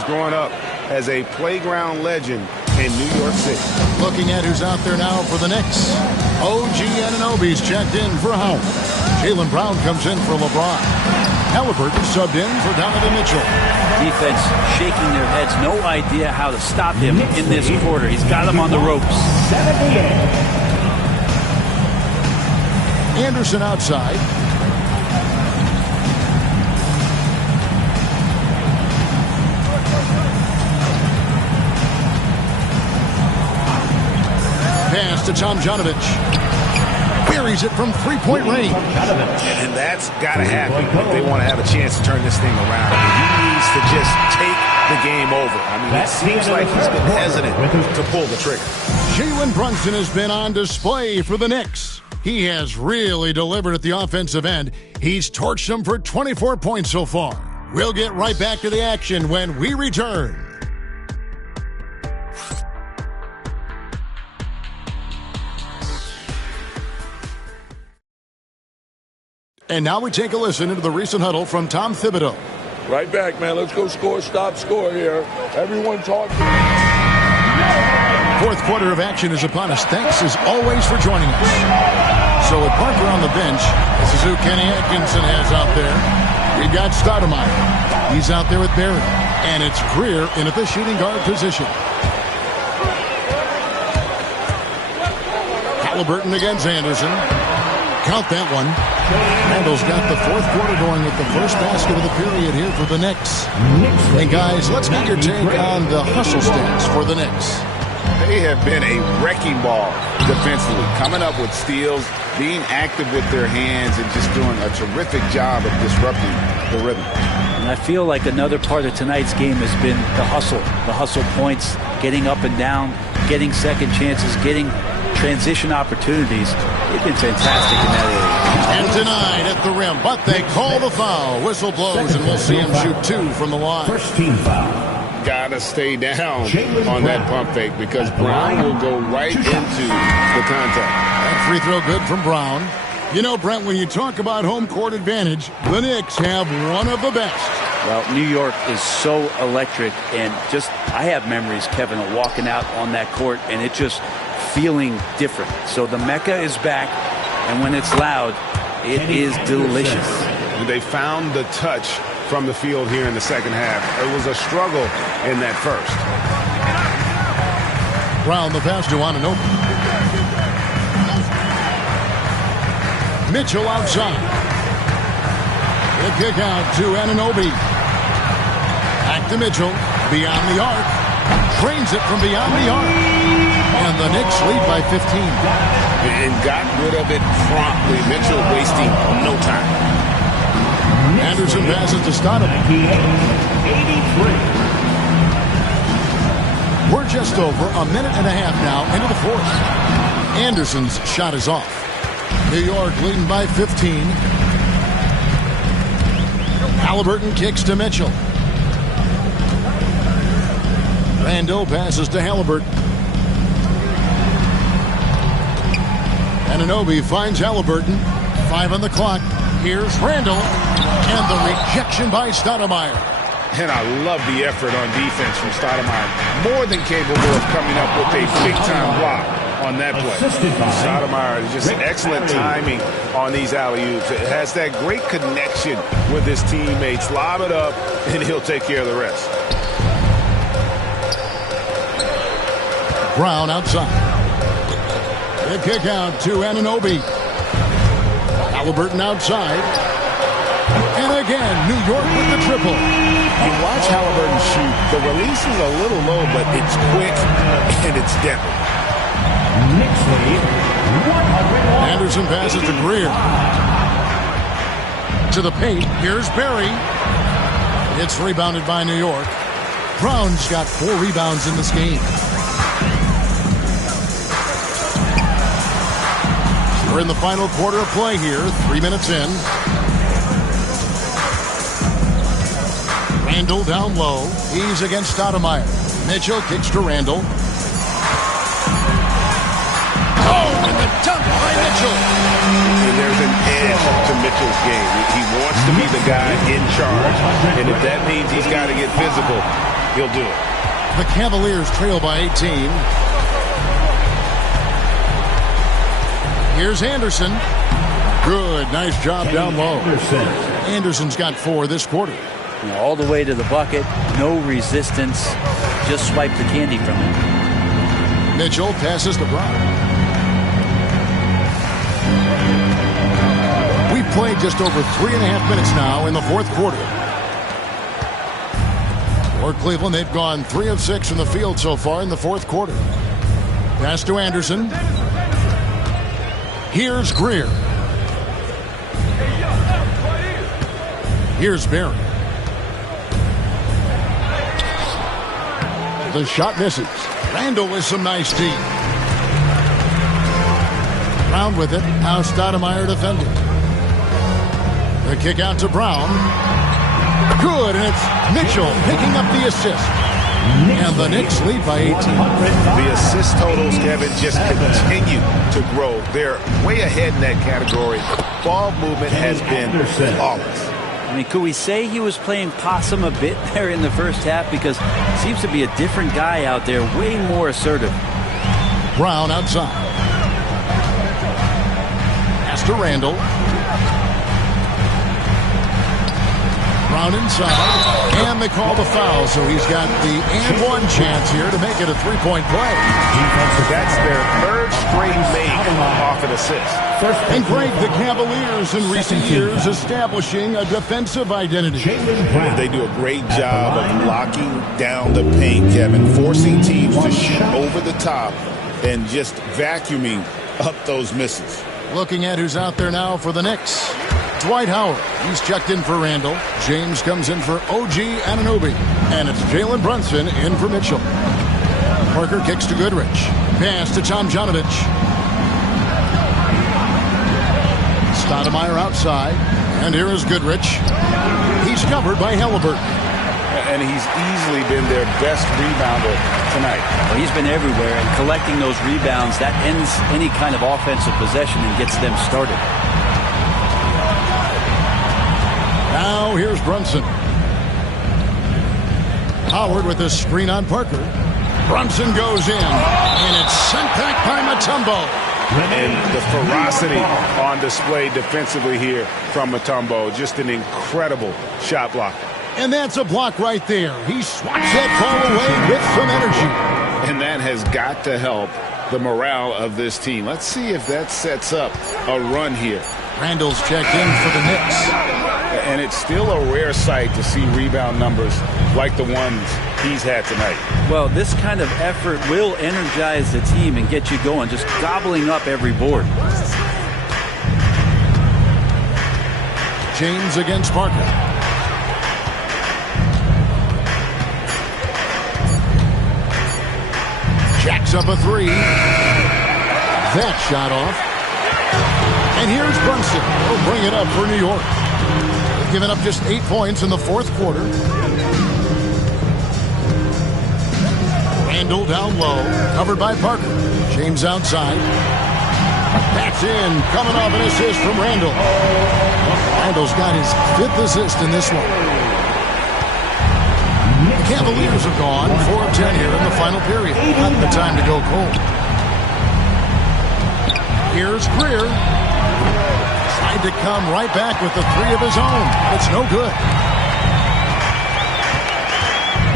growing up as a playground legend in New York City. Looking at who's out there now for the Knicks. OG Anunoby's checked in for Howard. Jaylen Brown comes in for LeBron. Halliburton subbed in for Donovan Mitchell. Defense shaking their heads. No idea how to stop him in this quarter. He's got him on the ropes. Anderson outside. Pass to Tomjanovich. Buries it from three-point range. And that's got to happen if they want to have a chance to turn this thing around. I mean, he needs to just take the game over. I mean, it seems like he's been hesitant to pull the trigger. Jalen Brunson has been on display for the Knicks. He has really delivered at the offensive end. He's torched them for 24 points so far. We'll get right back to the action when we return. And now we take a listen into the recent huddle from Tom Thibodeau. Right back, man. Let's go score, stop, score here. Everyone talk. Fourth quarter of action is upon us. Thanks as always for joining us. So with Parker on the bench, this is who Kenny Atkinson has out there. We've got Stoudemire. He's out there with Barry. And it's Greer in at the shooting guard position. Halliburton against Anderson. Count that one. Randall's got the fourth quarter going with the first basket of the period here for the Knicks. Hey, guys, let's get your take on the hustle stats for the Knicks. They have been a wrecking ball defensively, coming up with steals, being active with their hands, and just doing a terrific job of disrupting the rhythm. And I feel like another part of tonight's game has been the hustle points, getting up and down, getting second chances, getting transition opportunities. They've been fantastic in that area. And denied at the rim, but they call the foul. Whistle blows, and we'll see him shoot two from the line. First team foul. Got to stay down on that pump fake because Brown will go right into the contact. That free throw good from Brown. You know, Brent, when you talk about home court advantage, the Knicks have one of the best. Well, New York is so electric, and just I have memories, Kevin, of walking out on that court and it just feeling different. So the Mecca is back, and when it's loud, it is delicious. They found the touch from the field here in the second half. It was a struggle in that first. Brown the pass to Anunoby. Mitchell outside. The kick out to Anunoby. Back to Mitchell. Beyond the arc. Drains it from beyond the arc. And the Knicks lead by 15. And got rid of it promptly. Mitchell wasting no time. Anderson passes to Stoudemire. 83. We're just over a minute and a half now into the fourth. Anderson's shot is off. New York leading by 15. Halliburton kicks to Mitchell. Randall passes to Halliburton. Anunoby finds Halliburton. 5 on the clock. Here's Randall. And the rejection by Stoudemire. And I love the effort on defense from Stoudemire. More than capable of coming up with a big-time block on that play. Stoudemire, just excellent timing on these alley-oops. It has that great connection with his teammates. Lob it up, and he'll take care of the rest. Brown outside. The kick out to Anunoby. Halliburton outside. And again, New York with the triple. You watch Halliburton shoot. The release is a little low, but it's quick and it's deadly. Knicks lead 101. Anderson passes to Greer. To the paint. Here's Barry. It's rebounded by New York. Brown's got 4 rebounds in this game. We're in the final quarter of play here. 3 minutes in. Randall down low. He's against Stoudemire. Mitchell kicks to Randall. Oh, and the dunk by Mitchell. And there's an edge to Mitchell's game. He wants to be the guy in charge. And if that means he's got to get physical, he'll do it. The Cavaliers trail by 18. Here's Anderson. Good. Nice job down low. Anderson's got 4 this quarter. All the way to the bucket. No resistance. Just swipe the candy from him. Mitchell passes to Brown. We've played just over 3.5 minutes now in the fourth quarter. For Cleveland, they've gone 3 of 6 from the field so far in the fourth quarter. Pass to Anderson. Here's Greer. Here's Barry. The shot misses. Randall with some nice D. Brown with it. Now Stoudemire defending. The kick out to Brown. Good, and it's Mitchell picking up the assist. And the Knicks lead by 18. The assist totals, Kevin, just continue to grow. They're way ahead in that category. Ball movement has been flawless. I mean, could we say he was playing possum a bit there in the first half? Because it seems to be a different guy out there, way more assertive. Brown outside. Pass to Randall. Brown inside. And they call the foul, so he's got the and one chance here to make it a three-point play. That's their third straight make off an assist. And Greg, the Cavaliers in recent years establishing a defensive identity. They do a great job of locking down the paint, Kevin, forcing teams to shoot over the top and just vacuuming up those misses. Looking at who's out there now for the Knicks. Dwight Howard. He's checked in for Randall. James comes in for OG Anunoby. And it's Jalen Brunson in for Mitchell. Parker kicks to Goodrich. Pass to Tomjanovich. Stoudemire outside. And here is Goodrich. He's covered by Halliburton. And he's easily been their best rebounder tonight. Well, he's been everywhere, and collecting those rebounds, that ends any kind of offensive possession and gets them started. Now here's Brunson. Howard with a screen on Parker. Brunson goes in, and it's sent back by Mutombo. And the ferocity on display defensively here from Mutombo. Just an incredible shot block. And that's a block right there. He swats that ball away with some energy. And that has got to help the morale of this team. Let's see if that sets up a run here. Randall's checked in for the Knicks. And it's still a rare sight to see rebound numbers like the ones he's had tonight. Well, this kind of effort will energize the team and get you going, just gobbling up every board. James against Parker. Jacks up a three. That shot off. And here's Brunson. He'll bring it up for New York. They've given up just 8 points in the fourth quarter. Randall down low. Covered by Parker. James outside. That's in. Coming off an assist from Randall. Randall's got his 5th assist in this one. The Cavaliers have gone 4 of 10 here in the final period. Not the time to go cold. Here's Greer. Tried to come right back with the 3 of his own. It's no good.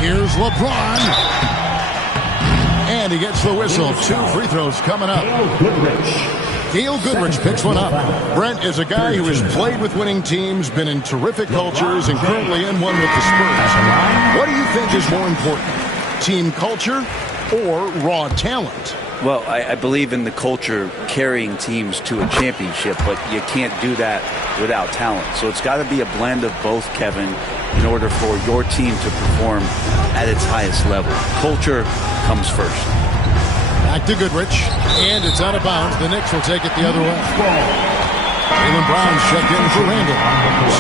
Here's LeBron. And he gets the whistle. 2 free throws coming up. Gail Goodrich picks one up. Brent is a guy who has played with winning teams, been in terrific cultures, and currently in one with the Spurs. What do you think is more important, team culture or raw talent? Well, I believe in the culture carrying teams to a championship, but you can't do that without talent. So it's got to be a blend of both, Kevin, in order for your team to perform at its highest level. Culture comes first. Back to Goodrich, and it's out of bounds. The Knicks will take it the other way. Jaylen Brown's checked in for Randall.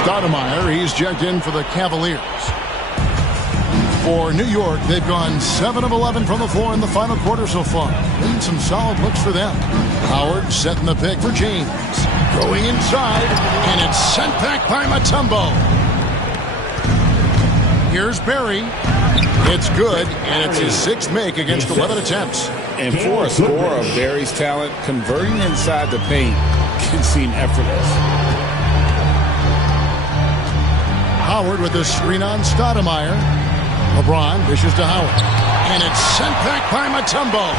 Stoudemire, he's checked in for the Cavaliers. For New York, they've gone 7 of 11 from the floor in the final quarter so far. Been some solid looks for them. Howard setting the pick for James. Going inside, and it's sent back by Mutombo. Here's Barry. It's good, and it's his 6th make against 11 attempts. And for a scorer of Barry's talent, converting inside the paint can seem effortless. Howard with the screen on Stoudemire. LeBron dishes to Howard. And it's sent back by Mutombo.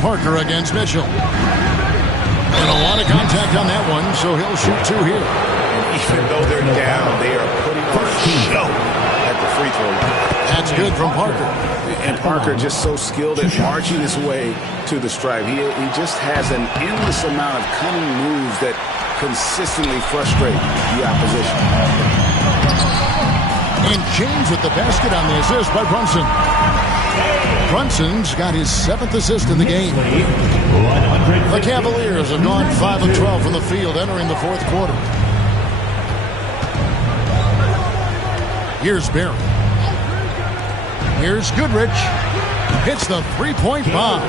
Parker against Mitchell. And a lot of contact on that one, so he'll shoot 2 here. And even though they're down, they are putting on a show at the free throw line. That's good from Parker. And Parker just so skilled at marching his way to the stripe. He just has an endless amount of cunning moves that consistently frustrate the opposition. And James with the basket on the assist by Brunson. Brunson's got his 7th assist in the game. The Cavaliers have gone 5 of 12 from the field entering the 4th quarter. Here's Barry. Here's Goodrich. Hits the 3-point bomb.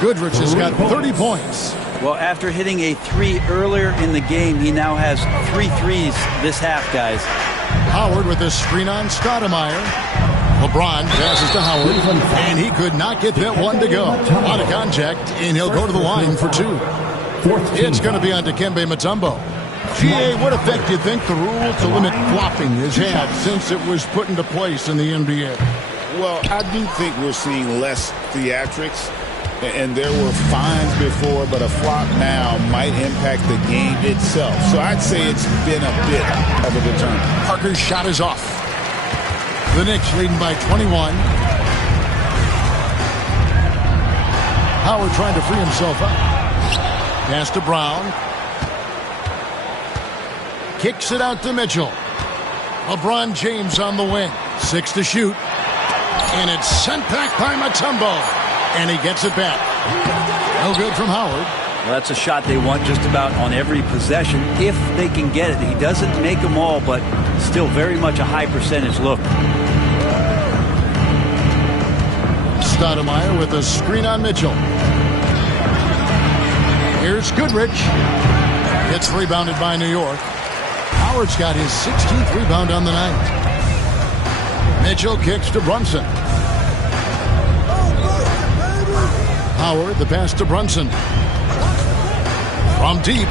Goodrich has got 30 points. Well, after hitting a 3 earlier in the game, he now has 3 threes this half, guys. Howard with the screen on Stoudemire. LeBron passes to Howard, and he could not get that one to go. A lot of contact, and he'll go to the line for 2. It's going to be on Dikembe Mutombo. GA, what effect do you think the rule to limit flopping has had since it was put into place in the NBA? Well, I do think we're seeing less theatrics. And there were fines before, but a flop now might impact the game itself. So I'd say it's been a bit of a deterrent. Parker's shot is off. The Knicks leading by 21. Howard trying to free himself up. Pass to Brown. Kicks it out to Mitchell. LeBron James on the wing. 6 to shoot. And it's sent back by Mutombo. And he gets it back. No good from Howard. Well, that's a shot they want just about on every possession if they can get it. He doesn't make them all, but still very much a high percentage look. Stoudemire with a screen on Mitchell. Here's Goodrich. Gets rebounded by New York. Howard's got his 16th rebound on the night. Mitchell kicks to Brunson. Howard, the pass to Brunson. From deep.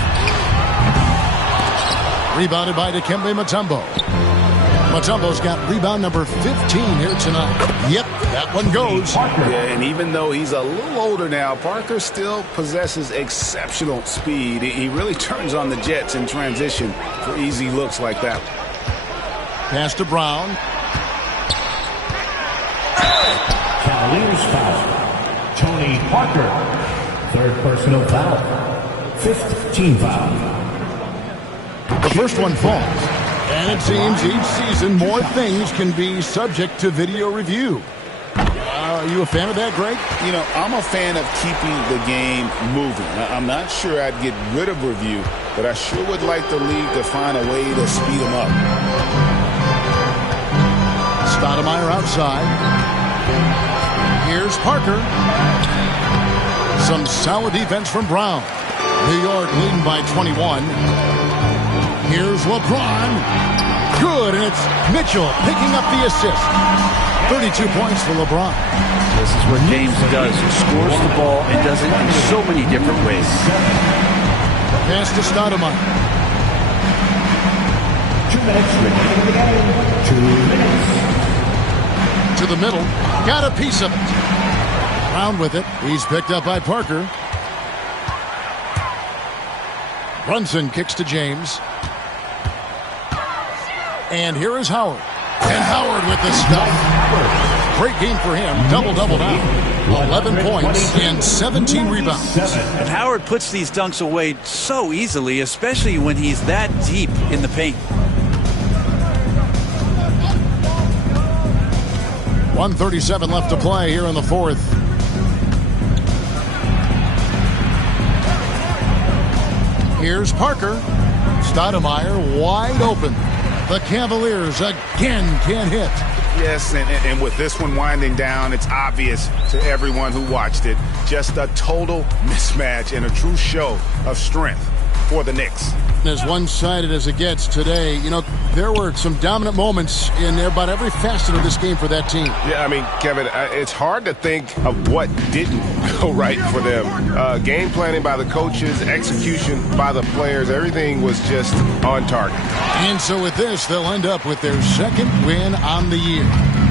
Rebounded by Dikembe Mutombo. Mutombo's got rebound number 15 here tonight. Yep, that one goes. Yeah, and even though he's a little older now, Parker still possesses exceptional speed. He really turns on the jets in transition for easy looks like that. Pass to Brown. Cavaliers foul. Tony Parker, 3rd personal foul. 5th team foul. The first one falls. And it seems each season more things can be subject to video review. Are you a fan of that, Greg? You know, I'm a fan of keeping the game moving. I'm not sure I'd get rid of review, but I sure would like the league to find a way to speed them up. Stoudemire outside. Here's Parker. Some solid defense from Brown. New York leading by 21. Here's LeBron. Good, and it's Mitchell picking up the assist. 32 points for LeBron. This is what James does. He scores the ball and does it in so many different ways. Pass to Stoudemire. 2 minutes remaining in the game. 2 minutes. To the middle. Got a piece of it. Brown with it. He's picked up by Parker. Brunson kicks to James. And here is Howard. And Howard with the stuff. Great game for him. Double-double now. 11 points and 17 rebounds. And Howard puts these dunks away so easily, especially when he's that deep in the paint. 1:37 left to play here in the 4th. Here's Parker. Stoudemire wide open. The Cavaliers again can't hit. Yes, and with this one winding down, it's obvious to everyone who watched it. Just a total mismatch and a true show of strength for the Knicks. As one-sided as it gets today, you know, there were some dominant moments in about every facet of this game for that team. Yeah, I mean, Kevin, it's hard to think of what didn't go right for them. Game planning by the coaches, execution by the players, everything was just on target. And so with this, they'll end up with their second win on the year.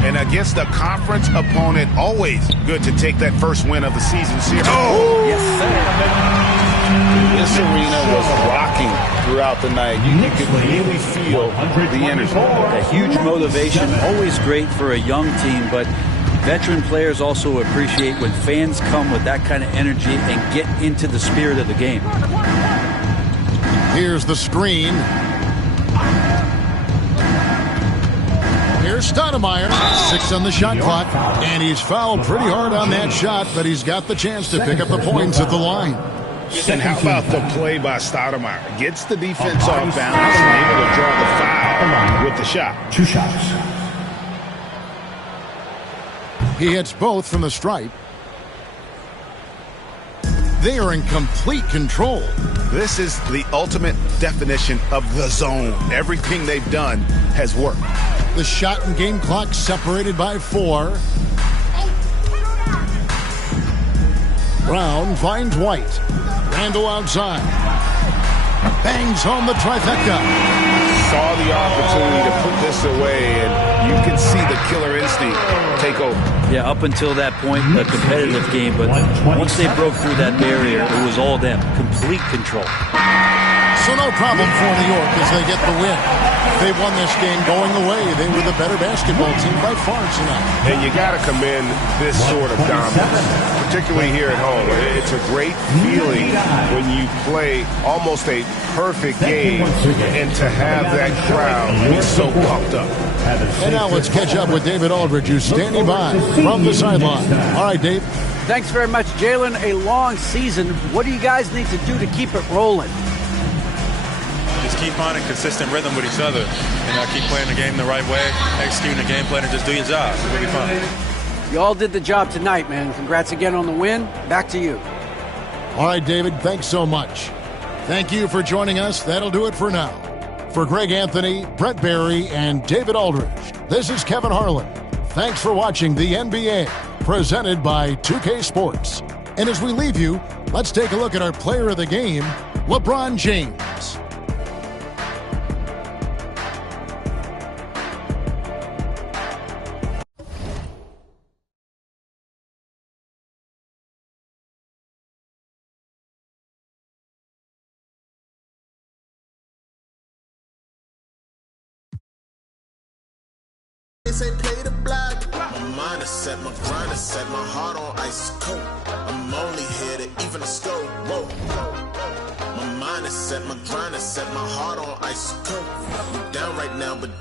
And against a conference opponent, always good to take that first win of the season series. Oh! Yes, sir. This arena was rocking throughout the night. You could really feel the energy. A huge motivation, always great for a young team, but veteran players also appreciate when fans come with that kind of energy and get into the spirit of the game. Here's the screen. Here's Stoudemire, 6 on the shot clock, and he's fouled pretty hard on that shot, but he's got the chance to pick up the points at the line. And how about the play by Stoudemire? Gets the defense off balance and able to draw the foul with the shot. 2 shots. He hits both from the stripe. They are in complete control. This is the ultimate definition of the zone. Everything they've done has worked. The shot and game clock separated by 4. Brown finds White. Randall outside. Bangs home the trifecta. Saw the opportunity to put this away, and you can see the killer instinct take over. Yeah, up until that point, a competitive game, but once they broke through that barrier, it was all them. Complete control. So no problem for New York as they get the win. They won this game going away. They were the better basketball team by far tonight. And you got to commend this sort of dominance, particularly here at home. It's a great feeling when you play almost a perfect game and to have that crowd be so pumped up. And now let's catch up with David Aldridge, who's standing by from the sideline. All right, Dave. Thanks very much, Jalen. A long season. What do you guys need to do to keep it rolling? Just keep finding consistent rhythm with each other. Keep playing the game the right way, executing the game plan, and just do your job. It'll be fun. You all did the job tonight, man. Congrats again on the win. Back to you. All right, David, thanks so much. Thank you for joining us. That'll do it for now. For Greg Anthony, Brett Barry, and David Aldridge, this is Kevin Harlan. Thanks for watching the NBA, presented by 2K Sports. And as we leave you, let's take a look at our player of the game, LeBron James. Say play the block. My mind is set, my grind is set, my heart on ice cold. I'm only here to even the score. Whoa. My mind is set, my grind is set, my heart on ice cold. I'm down right now, but